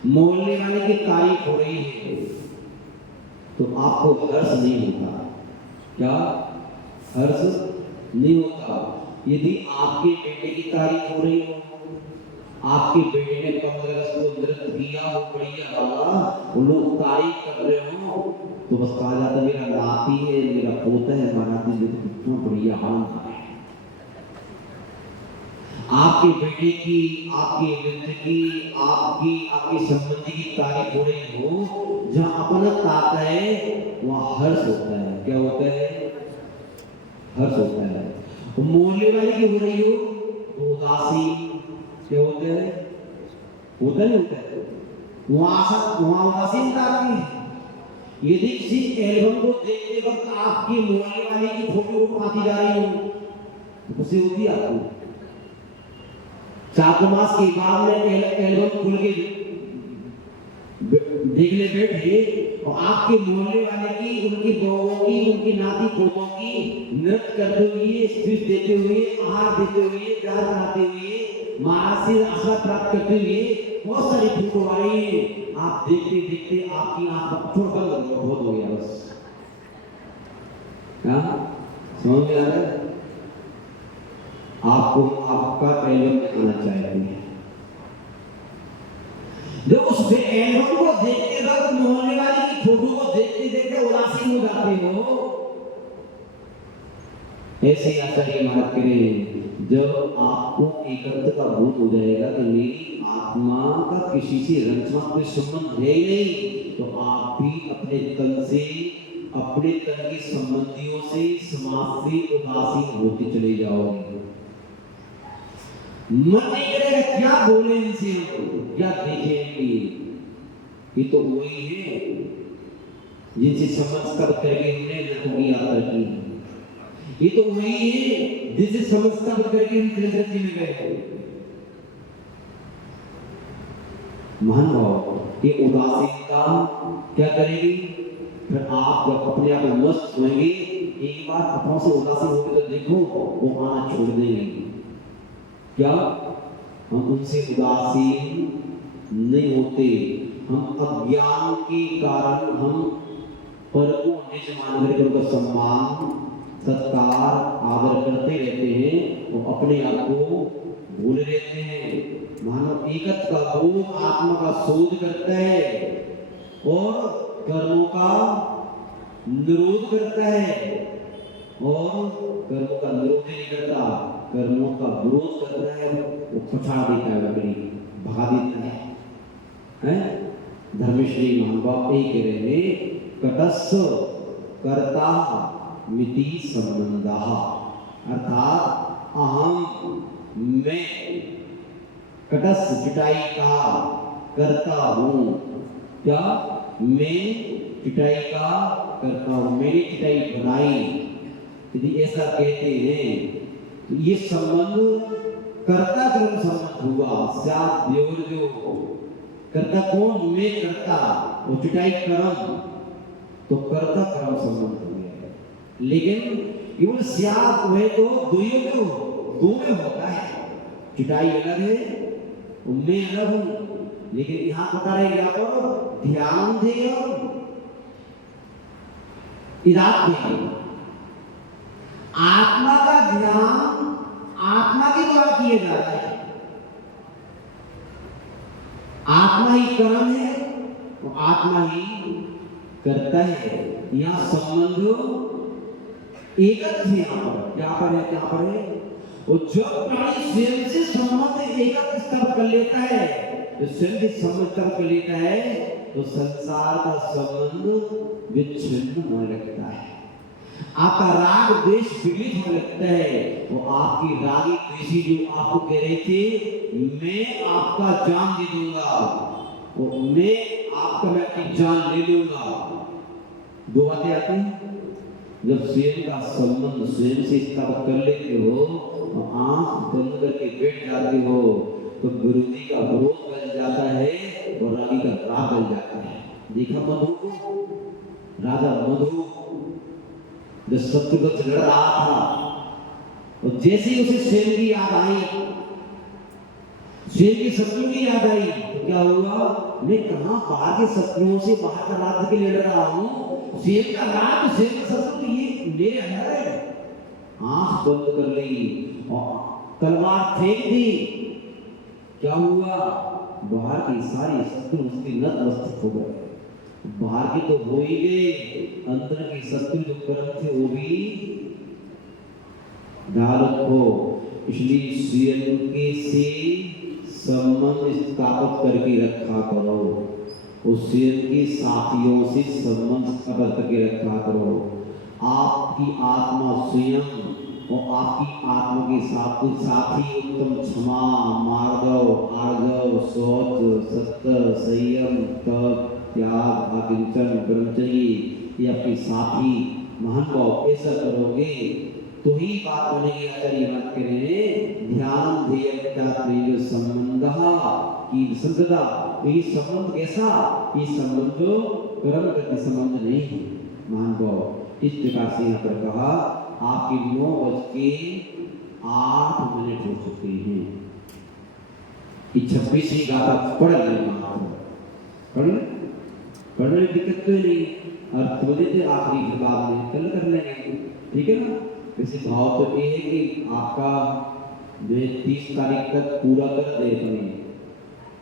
मोहल्ले वाले की तारीफ हो रही है, तो आपको हर्ष नहीं होता। क्या? हर्ष नहीं होता। यदि आपके बेटे की तारीफ हो रही हो, आपके बेटे ने 15 अगस्त को नृत्य किया हो, बढ़िया लगा, लोग तारीफ कर रहे हो, तो बस कहा जाता मेरा नाती है, मेरा पोता है, महाराज जी तो कितना बढ़िया आनंद है। आपके बेटे की, आपके नृत्य की, आपके संबंधी की तारीफ हो रही हो, जहाँ अपनत्व आता है वहाँ हर्ष होता है। क्या होता है? हर्ष होता है। मोहल्ले वाले की हो रही हो तो उदासी, क्या होता है? होता नहीं होता है, वहाँ उदासीनता आती है। यदि किसी एल्बम को देखते वक्त आपकी मोहल्ले वाले की फोटो को आती जा रही हो तो खुशी होती है आपको। चातुर्मास के बाद में एल्बम खुल के देखने बैठे और आपके मोहल्ले वाले की, उनकी बहुओं की, उनकी नाती पोतों की नृत्य करते हुए, स्पीच देते हुए, आहार देते हुए, प्यार कराते हुए, महाराज से आशीर्वाद प्राप्त करते हुए बहुत सारी फोटो आ रही है। आप देखते देखते आपकी आंख छोड़कर बहुत हो गया बस। हाँ, समझ में आ रहा है? आपको आपका एल्बम दिखाना चाहते हैं। जो उस एल्बम को देखते वक्त मोहल्ले वाले की फोटो को देखते देखते उदासीन हो जाते हो, ऐसे आचार्य महाराज करें। जब आपको एकत्व का बोध हो जाएगा कि मेरी आत्मा का किसी से रंचना कोई संबंध है ही नहीं, तो आप भी अपने तन से, अपने तन के संबंधियों से, समाज से उदासीन होते चले जाओगे। मन नहीं करेगा क्या बोले इनसे, क्या देखेंगे। ये तो वही है जिनसे समझ कर करके हमने नरकों की यात्रा की। ये तो वही है जिसे समझ कर करके हम त्रिशक्ति में गए। महान भाव, ये उदासीनता क्या करेगी? फिर आप जब अपने आप में मस्त होंगे, एक बार अपनों से उदासीन होंगे तो देखो वो आना छोड़ देंगे। क्या हम उनसे उदासीन नहीं होते? हम अज्ञान के कारण हम पर को निज मान कर उनका सम्मान, सत्कार, आदर करते रहते हैं और अपने आप को भूल रहते हैं। मानव एकत्व का बोध आत्मा का शोध करता है और कर्मों का निरोध करता है, और कर्मों का निरोध नहीं करता, कर्मों का विरोध करता है, वो पछाड़ देता है, बकरी भगा देता है। धर्मश्री महानुभाव एक कह रहे हैं, कटस्थ कर्ता मिति संबंधः, अर्थात अहम मैं कटस्थ पिटाई का करता हूँ। क्या? मैं पिटाई का करता हूँ, मैंने पिटाई बनाई। यदि ऐसा कहते हैं तो ये संबंध कर्ता क्रम संबंध हुआ। सात देवर जो कर्ता कौन? मैं कर्ता, वो पिटाई कर्म, तो कर्ता क्रम संबंध हो गया। लेकिन केवल स्याद वह तो दो में होता है। पिटाई अलग है, मैं अलग हूँ, लेकिन यहाँ बता रहे क्या करो? ध्यान दे, इराद दे। आत्मा का ध्यान आत्मा के द्वारा किया जाता है। आत्मा ही कर्म है तो आत्मा ही करता है। यहाँ संबंध एकत्व है। यहाँ पर क्या पर है? क्या पर है? और जब प्राणी स्वयं से संबंध एकत्व स्तर कर लेता है, तो स्वयं से संबंध स्तर कर लेता है, तो संसार का संबंध विच्छिन्न होने लगता है। आपका राग द्वेष विगलित होने लगता है। वो आपकी रागी द्वेषी जो आपको कह रहे थे मैं आपका जान दे दूंगा, वो मैं आपका मैं अपनी जान ले लूंगा, दो बातें आती हैं। जब स्वयं का संबंध स्वयं से स्थापित कर लेते हो, आंख बंद करके बैठ जाते हो, तो विरोधी का विरोध बन जाता है और रागी का राग बन जाता है। देखा मधु को? राजा मधु जो शत्रु से लड़ रहा था, और जैसे ही उसे स्वयं की याद आई, स्वयं की शत्रु की याद आई, तो क्या हुआ? मैं कहां बाहर के शत्रुओं से बाहर का राज्य के लड़ रहा हूं, स्वयं का राज, स्वयं का शत्रु ये मेरे अंदर है। आंख बंद कर ली और तलवार फेंक दी। क्या हुआ? बाहर की सारी शत्रु उसकी नतमस्तक हो गए। बाहर की तो हो ही गए, अंदर की शत्रु जो कर्म थे वो भी ढाल को। इसलिए स्वयं के से संबंध स्थापित करके रखा करो, उस स्वयं के साथियों से संबंध स्थापित करके रखा करो। आपकी आत्मा स्वयं और आपकी आत्मा के साथ साथी उत्तम क्षमा, मार्गव, आर्गव, शौच, सत्य, संयम, तप, त्याग, आकिंचन, ब्रह्मचर्य, ये आपके साथी महानुभाव। ऐसा करोगे तो ही बात बनेगी। आचार्य बात करें, ध्यान ध्येय संबंध की संतता। ये संबंध कैसा? ये संबंध जो कर्म करके संबंध नहीं है महानुभाव। इस प्रकार से यहाँ पर कहा आपके 9:08 हो चुके हैं। 26वीं गाथा पढ़ लेना, पढ़ने में दिक्कत तो नहीं, अर्थ बदले थे आखिरी बाद में कल कर लेंगे, ठीक है ना। वैसे भाव तो ये है कि आपका जो है 30 तारीख तक पूरा कर दे हमें,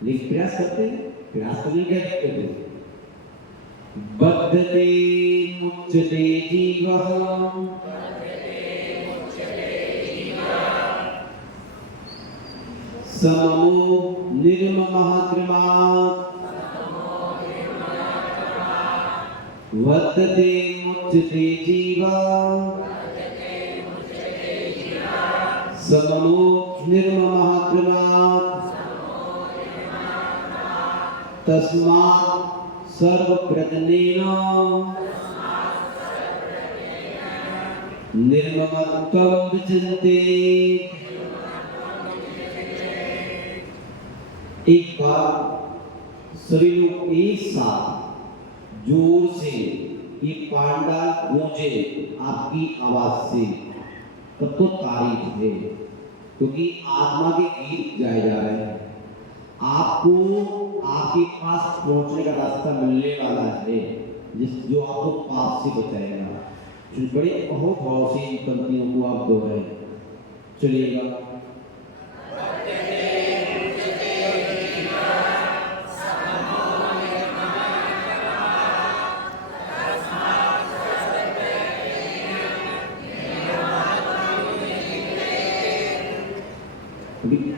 लेकिन प्रयास करते हैं, प्रयास करने क्या दिक्कत है। बद्धते मुच्यते जीवः सममो निर्ममः कृमात् वर्तते मुच्यते जीवः सममो निर्ममः कृमात् तस्मात् सर्वप्रज्ञेन निर्ममत्वं विचिन्ते। एक बार सभी लोग एक साथ जोर से ये पांडाल गूंजे आपकी आवाज से, तब तो तारीफ है, क्योंकि आत्मा के गीत गाए जा रहे हैं। आपको आपके पास पहुंचने का रास्ता मिलने वाला है, जो आपको पाप से बचाएगा। बड़े अहोभाव से इन पंक्तियों को आप दोहराएं, चलिएगा।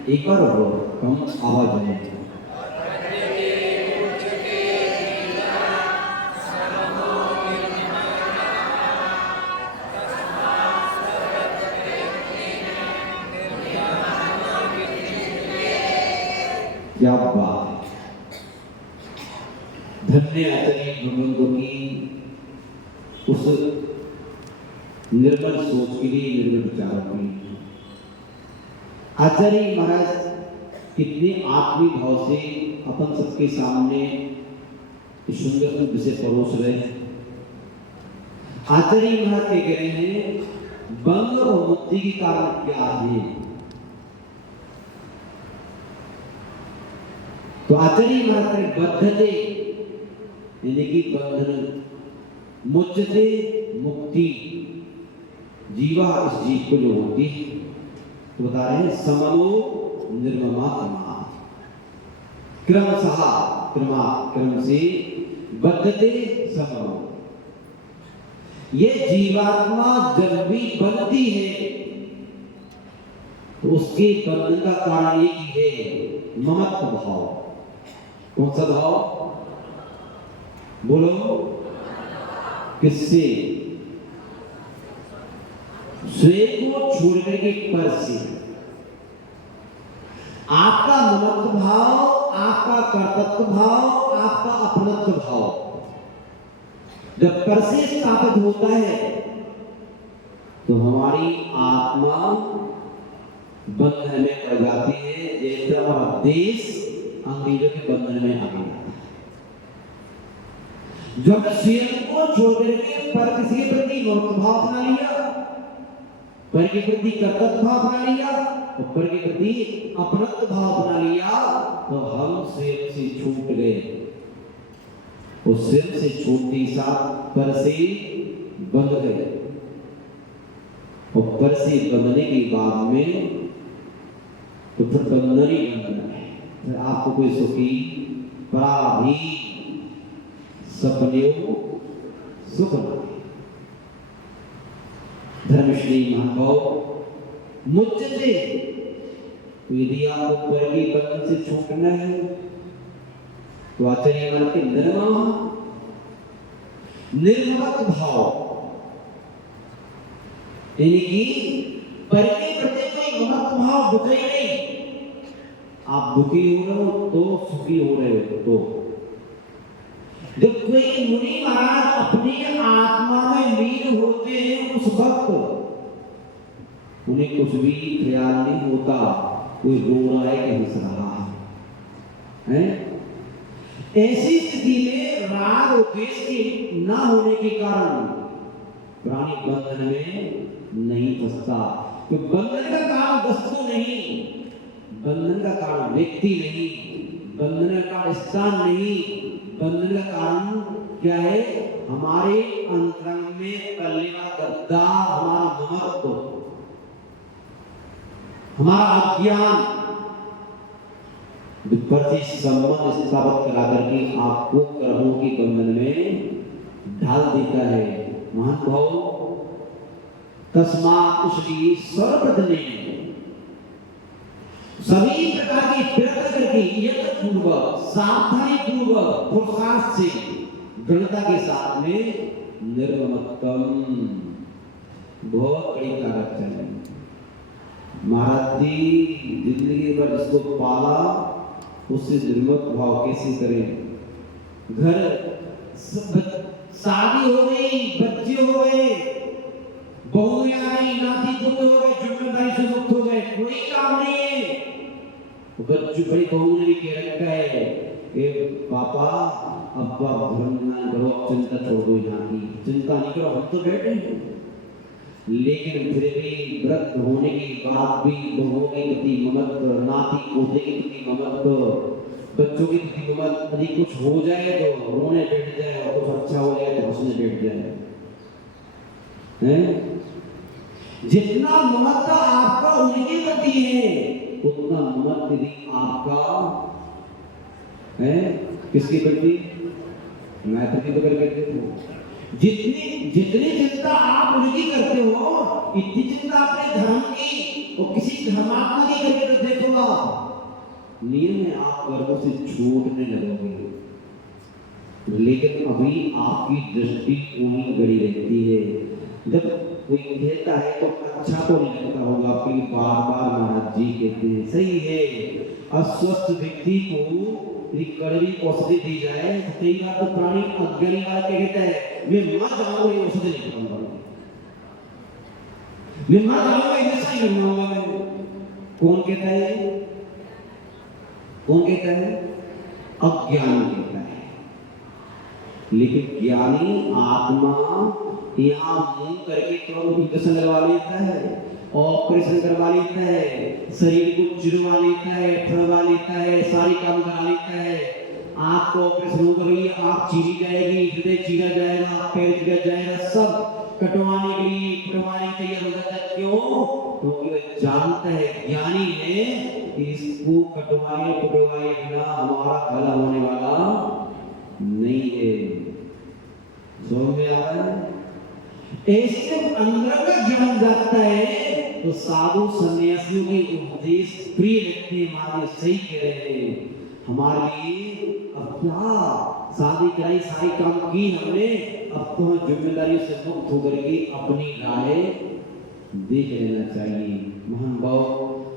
एक बार और कम आवाज में क्या बात है। धन्य आचार्य भगवंतों की उस निर्मल सोच के लिए, निर्मल विचारों के लिए। आचार्य महाराज कितने आत्मीय भाव से अपन सबके सामने सुंदर रूप से परोस रहे हैं। आचार्य महाराज कह रहे हैं बंध और मुक्ति के कारण क्या है। तो आचार्य महाराज ने बद्धते यानी कि बंधन, मुच्यते मुक्ति, जीवा इस जीव को जो होती है, तो बता रहे हैं समनो निर्ममा क्रमशः, क्रम से बद्धते समनो। ये जीवात्मा जब भी बनती है तो उसके बंधन का कारण एक ही है, ममत्व भाव। कौन सा भाव? बोलो किससे? स्वयं को छोड़ने के पर से। आपका ममत्व भाव, आपका कर्तव्य भाव, आपका अपनत्व भाव जब पर से स्थापित होता है तो हमारी आत्मा बंधन में पड़ जाती है। जैसे हमारा देश अंग्रेजों के बंधन में आ गया। जब स्वयं को छोड़ करके पर किसी के प्रति ममत्व भाव बना लिया, पर के प्रति कर्तव्य भाव बना लिया, और पर के प्रति अपनत्व भाव बना लिया, तो हम स्वयं से छूट गए। उस स्वयं से छूटते ही साथ पर से बंध गए, और पर से बंधने के बाद में तो फिर बंधन ही बंधन है। फिर आपको कोई सुखी पराधी सपने सुख लागे। धर्मश्री महाभाव मुझसे तो यदि आपको पर के बंधन से छूटना है तो आचार्य मान के निर्ममक भाव, यानी कि पर के प्रति कोई ममत्व भाव दुख ही नहीं। आप दुखी हो रहे हो तो सुखी हो रहे हो तो। जब कोई मुनि महाराज अपनी आत्मा में लीन होते हैं उस वक्त उन्हें कुछ भी ख्याल नहीं होता कोई रो रहा है कि हंस रहा है। ऐसी स्थिति में राग और द्वेष के न होने के कारण प्राणी बंधन में नहीं फंसता। तो बंधन का कारण वस्तु नहीं, बंधन का कारण व्यक्ति नहीं, बंधन का कारण स्थान नहीं, बंधन का कारण क्या है? हमारे अंतरंग में पलने वाला गद्दा, हमारा ममत्व, हमारा अज्ञान विपरीत संबंध स्थापित करा करके आपको कर्मों के बंधन में ढाल देता है। महान भाव तस्मात् इसलिए सर्वप्रथम सभी प्रकार की प्रयत्न करके यत्न पूर्वक सावधानी पूर्वक पुरुषार्थ से दृढ़ता के साथ में निर्ममत्वम बहुत बड़ी ताकत चाहिए। महाराज जी जिंदगी भर जिसको पाला उससे निर्मम भाव कैसे करें? घर शादी हो गई, बच्चे हो गए, बहू आ गई, नाती पुत्र हो गए, जिम्मेदारी से मुक्त हो गए, कोई काम नहीं है। बच्चों बड़ी बहू ने भी कह रखा है कि पापा अब आप धर्म ना करो, अब चिंता छोड़ दो, यहाँ की चिंता नहीं करो, हम तो बैठे हैं। लेकिन फिर भी व्रत होने के बाद भी बहुओं के प्रति ममत्व, नाती पोते के प्रति ममत्व, बच्चों के प्रति ममत्व, यदि कुछ हो जाए तो रोने बैठ जाए और कुछ अच्छा हो जाए तो हंसने बैठ जाए। हैं? जितना ममत्व आपका उनके प्रति है उतना ममत्व यदि आपका है किसके प्रति? मैत्री की तो करके देखो। जितनी जितनी चिंता आप उनकी करते हो इतनी चिंता अपने धर्म की और किसी धर्मात्मा की करके तो देखो आप नियम में आप कर्मों से छूटने लगोगे। लेकिन अभी आपकी दृष्टि वहीं गड़ी रहती है। जब कोई कहता है तो अच्छा तो नहीं लगता होगा, आपके लिए बार बार महाराज जी कहते हैं सही है। अस्वस्थ व्यक्ति को कड़वी औषधि दी जाए तो कई बार तो प्राणी अज्ञानी वाला कहता है मैं मर जाऊंगा, ये औषधि नहीं खाऊंगा, मैं मर जाऊंगा, ऐसा ही करना मैं। कौन कहता है? कौन कहता है? अज्ञानी कहता है। लेकिन ज्ञानी आत्मा यहाँ मुंह करके तुरंत इंजेक्शन लगवा लेता है, ऑपरेशन करवा लेता है, शरीर को चिरवा लेता है, फड़वा लेता है, सारी काम करा लेता है। आँख को ऑपरेशन हो गई, आँख चीरी जाएगी, हृदय चीरा जाएगा, पैर चीरा जाएगा, सब कटवाने के लिए कटवाने के तैयार हो जाता है। क्यों? क्योंकि वह जानता है, ज्ञानी है कि इसको कटवाए कटवाए बिना हमारा भला होने वाला नहीं है। समझ में आ रहा है? ऐसे अंदर का ज्ञान जाता है तो साधु सन्यासियों के उपदेश प्रिय लगते हैं। हमारे सही कह रहे हैं, हमारे लिए अब क्या शादी कराई, सारी काम की हमने, अब तो हम जिम्मेदारी से मुक्त होकर के अपनी राह देख लेना चाहिए। महान भाव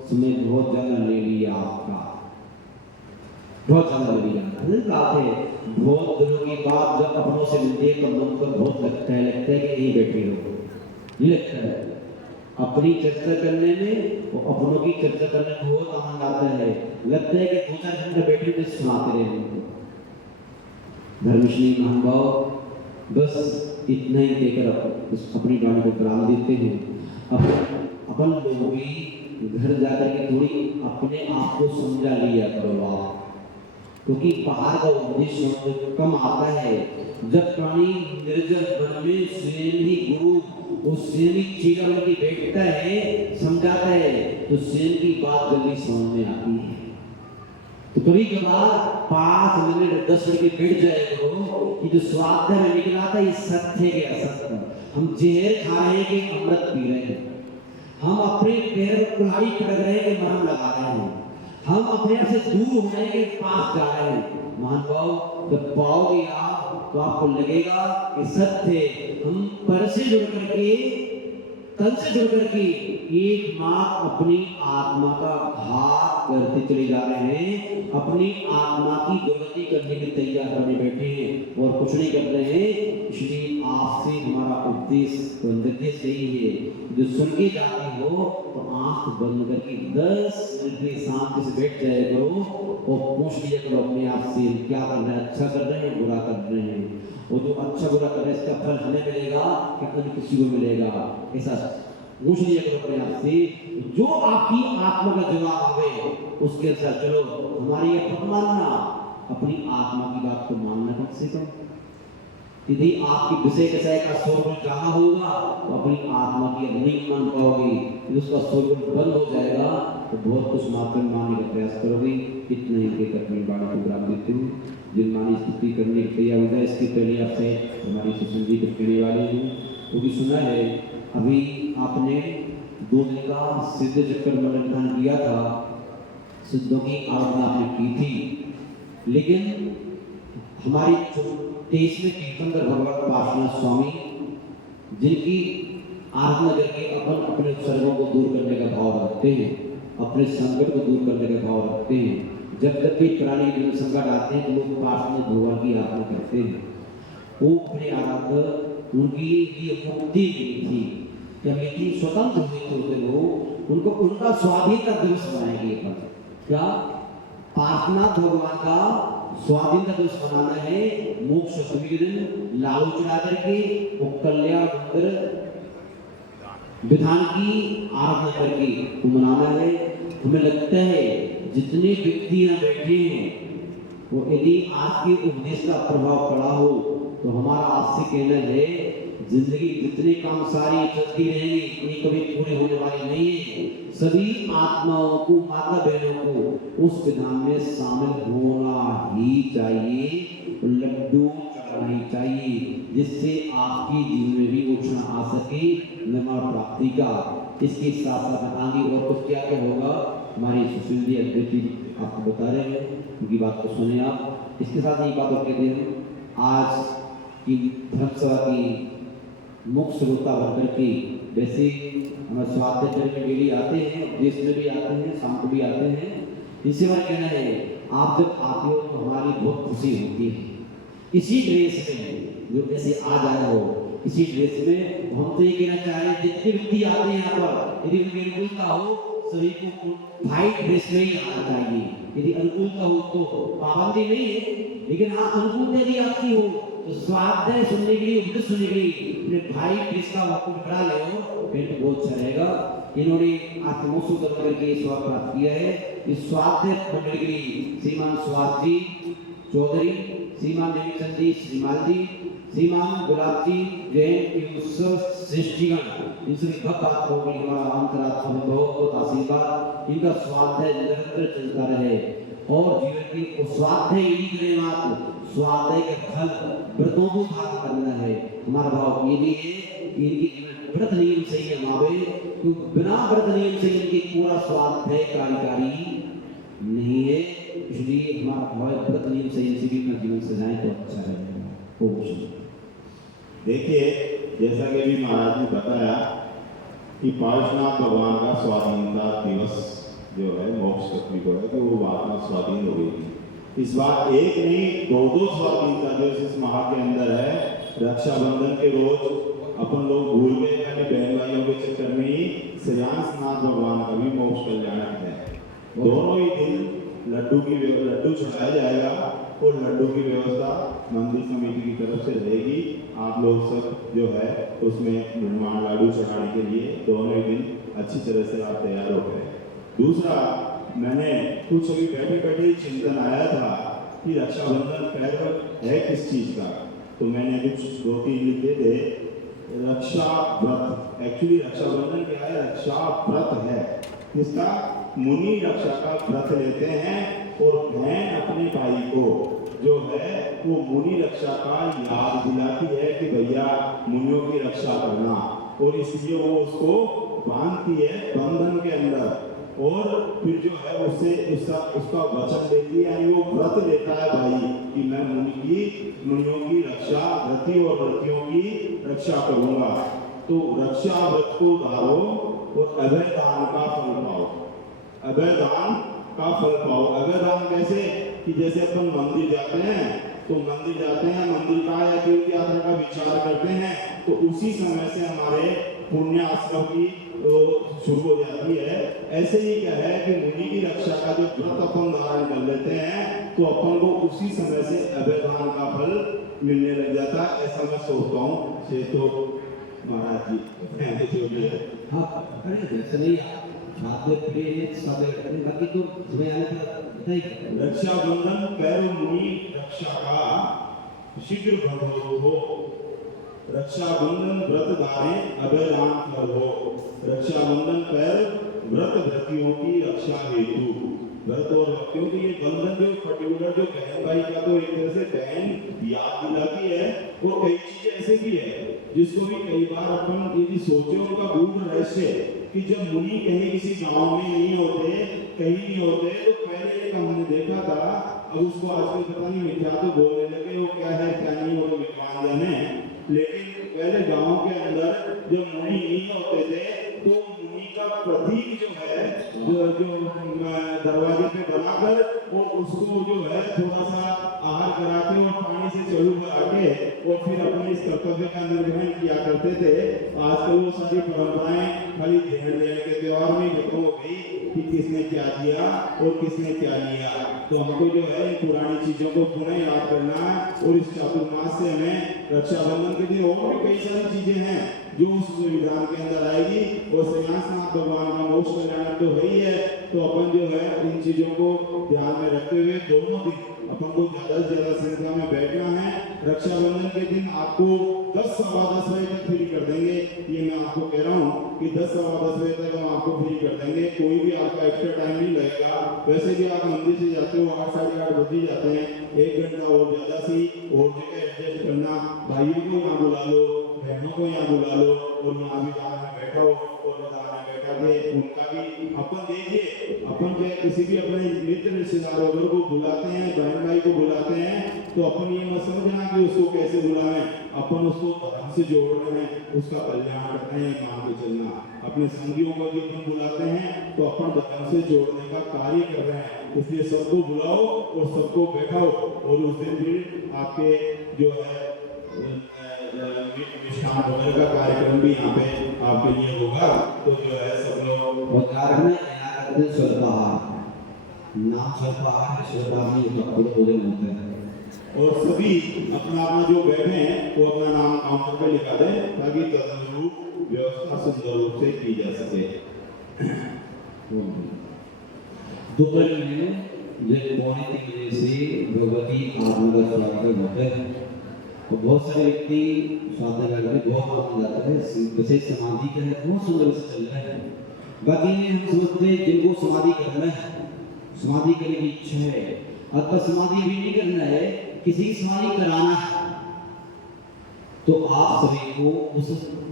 समय बहुत ज्यादा ले लिया आपका, बहुत ज्यादा ले लिया। बात है बहुत दिनों के बाद जब अपनों से मिलते तो मन पर बहुत लगता है कि यहीं बैठे हो, नहीं लगता है? अपनी चर्चा करने में और अपनों की चर्चा करने में बहुत आनंद आता है। लगता है कि 2-4 घंटे बैठे हुए सुनाते रहे। धर्मश्री महानुभाव बस इतना ही कहकर अपनी वाणी को विराम देते हैं। अपन लोगों की घर जाकर के थोड़ी अपने आप को समझा लिया करो आप, क्योंकि बाहर का उपदेश कम आता है। जब प्राणी निर्जन वन में स्वयं ही गुरु उस स्वयं ही चीरा में बैठता है, समझाता है, तो स्वयं की बात जल्दी समझ में आती है। तो कभी कभार 5 मिनट 10 मिनट बैठ जाए करो कि जो स्वाद में निकला था ये सत्य के असत्य। हम जहर खा रहे हैं कि अमृत पी रहे हैं, हम अपने पैर में कुल्हाड़ी पटक रहे हैं कि मरहम लगा रहे हैं, हम अपने आप से दूर हो रहे हैं कि पास जा रहे हैं। महान भाव जब पाओगे आप तो आपको लगेगा कि सत्य हम पर से जुड़ करके तन से जुड़ करके एक माँ अपनी आत्मा का घात करते चले जा रहे हैं, अपनी आत्मा की दुर्गति करने के तैयार करने बैठे हैं और कुछ नहीं कर रहे हैं। इसलिए आपसे हमारा उपदेश बंदगी से ही है, जो सुन के जाती हो तो आंख बंद करके 10 मिनट की शांति से बैठ जाए करो और पूछ लिया करो अपने आप से क्या कर रहे हैं, अच्छा कर रहे हैं बुरा कर रहे हैं। वो जो अच्छा बुरा कर रहे हैं इसका फल हमें मिलेगा कि अन्य किसी को मिलेगा, ऐसा पूछ लिया करो अपने आप से। जो आपकी आत्मा का जवाब आवे उसके अनुसार चलो। हमारी ये मत मानना, अपनी आत्मा की बात को मानना कम से कम। यदि आपकी विषय विषय का शोरगुल ज्यादा होगा तो अपनी आत्मा की नहीं मान पाओगे, यदि उसका शोरगुल बंद हो जाएगा तो बहुत कुछ मात्र मानने का प्रयास करोगे। इतना ही कहकर अपनी बात को विराम देते हूँ। जिन मानी स्तुति करने की तैयार हो जाए इसके पहले आपसे हमारी सुसंजी कहने वाले हूँ, क्योंकि सुना है अभी आपने 2 दिन का सिद्ध चक्कर मंडन किया था, सिद्धों की आराधना आपने की थी, लेकिन हमारी 23वें तीर्थंकर भगवत पार्श्वनाथ स्वामी जिनकी आराधना करके अपन अपने सर्वों को दूर करने का भाव रखते हैं, अपने संकट को दूर करने का भाव रखते हैं। जब तक भी प्राणी के संकट आते हैं तो लोग पार्श्वनाथ भगवान की आराधना करते हैं। वो अपने आराधना उनकी लिए मुक्ति मिली थी, जब इतनी स्वतंत्र हुए थे लोग, उनको उनका स्वाधीनता दिवस मनाएंगे। क्या पार्श्वनाथ भगवान का स्वाधीनता दिवस मनाना है? मोक्ष अष्टमी के दिन लालू चढ़ा करके वो कल्याण मंदिर विधान की आराधना करके वो मनाना है। हमें लगता है जितने व्यक्ति यहाँ बैठे हैं वो यदि आपके उपदेश का प्रभाव पड़ा हो तो हमारा आपसे कहना है जिंदगी जितने काम सारी चलती रहेंगी इतनी कभी पूरे होने वाली नहीं है। सभी आत्माओं को, माता बहनों को उस विधान में शामिल होना ही चाहिए, लड्डू चढ़ानी चाहिए, जिससे आपके जीवन में भी उठना आ सके निर्माण प्राप्ति का। इसके साथ साथ आगे और कुछ क्या क्या होगा हमारी सुशील जी अध्यक्ष जी आपको बता रहे हैं, उनकी बात को सुने आप। इसके साथ एक बात और कहते हैं, आज की धर्मसभा की मुख्य श्रोता बनकर के वैसे हमारे स्वास्थ्य में डेली आते हैं, देश में भी आते हैं, शाम को भी आते हैं। इससे हमारा कहना है आप जब आते हो तो हमारी बहुत खुशी होती है। इसी ड्रेस में जो ऐसे आ जाए हो, इसी ड्रेस में हम तो ये कहना चाह रहे हैं जितने व्यक्ति आते हैं यहाँ पर यदि उनकी अनुकूलता हो सभी को व्हाइट ड्रेस में ही आना चाहिए। यदि अनुकूलता हो तो पाबंदी नहीं है, लेकिन आप अनुकूलता यदि आपकी हो तो स्वाध्याय सुनने के लिए, उपदेश सुनने के लिए भाई ड्रेस का वक्त करा ले हो फिर तो बहुत अच्छा रहेगा। इन्होंने आत्मोत्सव कर करके स्वाद प्राप्त किया है। इस स्वाध्याय मंडल के लिए श्रीमान स्वाद जी चौधरी, श्रीमान देवीचंद जी श्रीमाल जी, श्रीमान गुलाब जी जैन एवं श्रेष्ठीगण, इन सभी भक्त आत्माओं के लिए हमारा अंतरात्मा बहुत आशीर्वाद, इनका स्वाध्याय निरंतर चलता रहे और जीवन की स्वाध्याय यही करें मात्र स्वाध्याय के फल व्रतों को धारण करना है। हमारा भाव ये भी है कि इनकी जीवन व्रत नियम से ही हमारे, क्योंकि बिना व्रत नियम से इनकी पूरा स्वाध्याय कार्यकारी नहीं है। इसलिए हमारा भाव व्रत नियम से इनसे भी अपना जीवन सजाएं तो अच्छा रहेगा। देखिए जैसा कि अभी महाराज ने बताया कि पार्श्वनाथ भगवान का स्वाधीनता दिवस जो है मोक्ष अष्टमी को है कि वो आत्मा स्वाधीन हो गई थी। इस बार एक नहीं 2 स्वाधीनता दिवस इस माह के अंदर है। रक्षाबंधन के रोज अपन लोग भूल गए यानी बहन भाइयों के चक्कर में ही श्रीयांशनाथ भगवान का भी मोक्ष कल्याणक है। दोनों ही दिन लड्डू चढ़ाया जाएगा और लड्डू की व्यवस्था मंदिर समिति की तरफ से रहेगी। आप लोग सब जो है उसमें निर्माण लाडू चढ़ाने के लिए दोनों ही दिन अच्छी तरह से आप तैयार हो गए। दूसरा, मैंने कुछ अभी बैठे बैठे चिंतन आया था कि रक्षाबंधन पर्व है किस चीज का, तो मैंने कुछ 2-3 लिखे थे। रक्षा व्रत, एक्चुअली रक्षाबंधन क्या है? रक्षा व्रत है किसका? मुनि रक्षा का व्रत लेते हैं और बहन अपने भाई को जो है वो मुनि रक्षा का याद दिलाती है कि भैया मुनियों की रक्षा करना, और इसलिए वो उसको बांधती है बंधन के अंदर, और फिर जो है उससे उसका वचन लेती है, यानी वो व्रत लेता है भाई कि मैं मुनियों की रक्षा, रति और रतियों की रक्षा करूंगा। तो रक्षा व्रत को धारो और अभय दान का फल पाओ। अभय दान का फल पाओ। अभय दान कैसे कि जैसे अपन मंदिर जाते हैं तो मंदिर का या तीर्थ यात्रा का विचार करते हैं तो उसी समय से हमारे पुण्य आश्रम की तो शुरू हो जाती है। ऐसे ही क्या है कि मुनि की रक्षा का जो व्रत अपन धारण कर लेते हैं तो अपन को उसी समय से अभय दान का फल मिलने लग जाता है, ऐसा मैं सोचता हूँ। से तो महाराज जी हाँ वैसे नहीं बाकी तो रक्षाबंधन पैरो मुनि रक्षा का शीघ्र भर हो। रक्षाबंधन व्रत धारे अभय दान फल हो। रक्षाबंधन पैर व्रत व्रतियों की रक्षा हेतु। व्रत और व्रतियों की ये बंधन जो पर्टिकुलर जो बहन भाई का तो एक तरह से बहन याद दिलाती है, और कई चीजें ऐसे भी है जिसको भी कई बार अपन यदि सोचे उनका गूढ़ रहस्य कि जब मुनि कहीं किसी गांव में नहीं होते, कहीं नहीं होते, तो पहले एक हमने देखा था, अब उसको आजकल पता नहीं मिथ्या तो बोलने लगे, वो क्या है क्या नहीं वो विद्वान जाने, लेकिन पहले गांव के अंदर जब मुनि नहीं होते थे तो मुनि का प्रतीक जो है जो दरवाजे पे बनाकर और उसको जो है थोड़ा सा आहार कराते और पानी से चढ़ू करा के और फिर अपने इस कर्तव्य का निर्वहन किया करते थे। आजकल वो सारी परंपराएं खाली ध्यान देने के त्योहार में खत्म हो गई कि किसने क्या किया और किसने क्या लिया। तो हमको जो है इन पुरानी चीजों को पुनः याद करना है, और इस चातुर्मास से हमें रक्षाबंधन के दिन और भी कई सारी चीजें हैं जो उस विधान के अंदर आएगी, और श्रीनाथ भगवान का मोक्ष कल्याण तो है ही है। तो अपन जो है इन चीजों को ध्यान में रखते हुए दोनों दिन अपन को ज्यादा से ज्यादा संख्या में बैठना है। रक्षाबंधन के दिन आपको 10 सवा 10 बजे तक फ्री कर देंगे, ये मैं आपको कह रहा हूँ कि 10 सवा 10 बजे तक हम आपको फ्री कर देंगे। कोई भी आपका एक्स्ट्रा टाइम नहीं लगेगा। वैसे भी आप मंदिर से जाते हो 8 साढ़े 8 बजे जाते हैं, 1 घंटा और ज्यादा सी और जगह एडजस्ट करना, भाइयों को यहाँ बुला लो, बहनों को यहाँ बुला लो, और यहाँ भी दान में बैठो और दान में बैठा के उनका भी अपन देखिए, अपन जो किसी भी अपने मित्र रिश्तेदार वगैरह को बुलाते हैं, बहन भाई को बुलाते हैं, तो अपन ये मत समझना कि उसको कैसे बुलाएं, अपन उसको धर्म से जोड़ रहे हैं, उसका कल्याण कर रहे हैं, मान के चलना। अपने संगियों को भी अपन बुलाते हैं तो अपन धर्म से जोड़ने का कार्य कर रहे हैं, इसलिए सबको बुलाओ और सबको बैठाओ, और उस दिन भी आपके जो है मिष्ठान भोजन का कार्यक्रम भी यहाँ पे आपके लिए होगा। तो जो है सब लोग कारण में स्वल्पाहार नाम स्वल्पाहार स्वल्पाहार भोजन होता है, और सभी अपना अपना जो बैठे हैं वो अपना नाम काउंटर पे लिखा दें ताकि तदनुरूप व्यवस्था सुंदर रूप से की जा सके। दोपहर में जब 2:45 से भगवती आत्मा का स्वागत होता है, तो बहुत सारे व्यक्ति स्वागत में बहुत आनंद आता है, विशेष समाधि का है, बहुत सुंदर से चल रहा है। बाकी हम समझते हैं जिनको समाधि करना है, समाधि करने की इच्छा है, अथवा समाधि भी नहीं करना है, किसी की समाधि कराना है, तो आप सभी को उस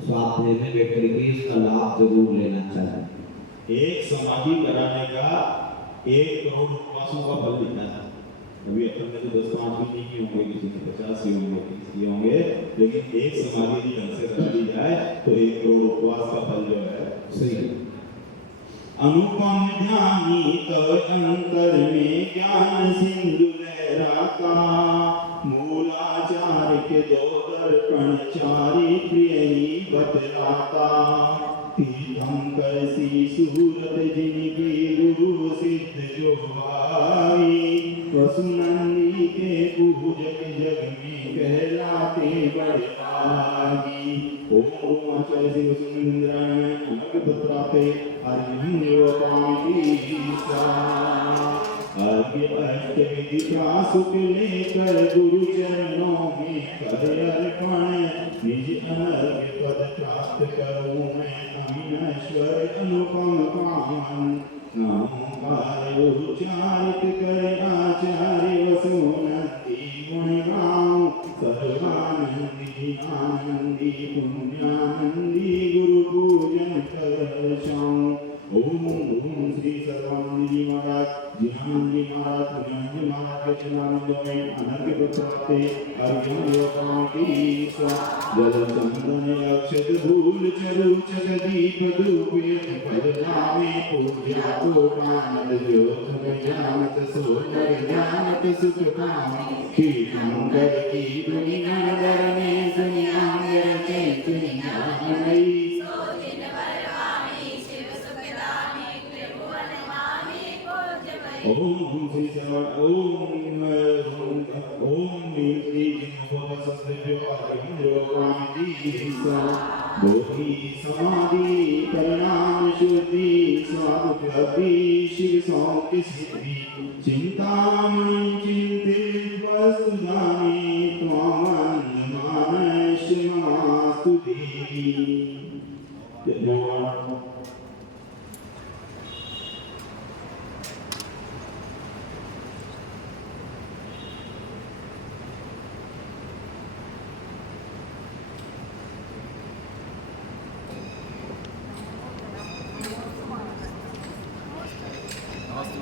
स्वाध्याय में बैठ करके उसका लाभ जरूर लेना चाहिए। एक समाधि कराने का 1 करोड़ उपवासों का फल लिखा है। अभी अपन ने तो 10-5 भी नहीं किए होंगे, किसी ने 50 ही होंगे, किसी होंगे, लेकिन एक समाधि ढंग से कर ली जाए तो 1 करोड़ उपवास का फल जो है सही। अनुपम ध्यानी तव अंतर में ज्ञान सिंधु लहराता, मूलाचार्य के 2 दर्पण चारि प्रिय ही बतलाता, तीर्थंकर सी सूरत जिनकी गुरु सिद्ध जो भाई, वसुनंदी के पूजक जग में कहलाते बड़े आगी। ओम आचार्य श्री वसुनंदराय में अलग पत्राते हरिहं योपामी आगे अष्टविधि का सुख लेकर गुरु चरणों में कर अर्पण, निज अनर्घ्य पद प्राप्त करूं मैं अमीनश्वर अनुपम पावन। नमो उच्चारित करे आचार्य वसुनंदी गुणगाऊं सर्वानंदी आनंदी पुण्यानंदी गुरु पूजन करशाऊं। ओम ओम श्री सर्वानंदी महाराज ज्ञान जी महाराज ज्ञान जी महाराज के चरणारविंद में अनर्घ्य प्रसादे अर्घ्यं योगामिति जल चंदन अक्षत धूल चरु चकदीप धूपे पदनामे पूज्या कोटानल ज्योत में जानत सोनर जानत सुख कामी कीर्तन कर की दुनिया दरने दुनिया मेरे चैतन्य मई ओम श्री सर्व ओम श्री जिन्होंने बोधि समाधि परिणाम शुद्धि स्वादुपि शिव सौख्य सिद्धि चिंतामणि चिंतित वस्तुदान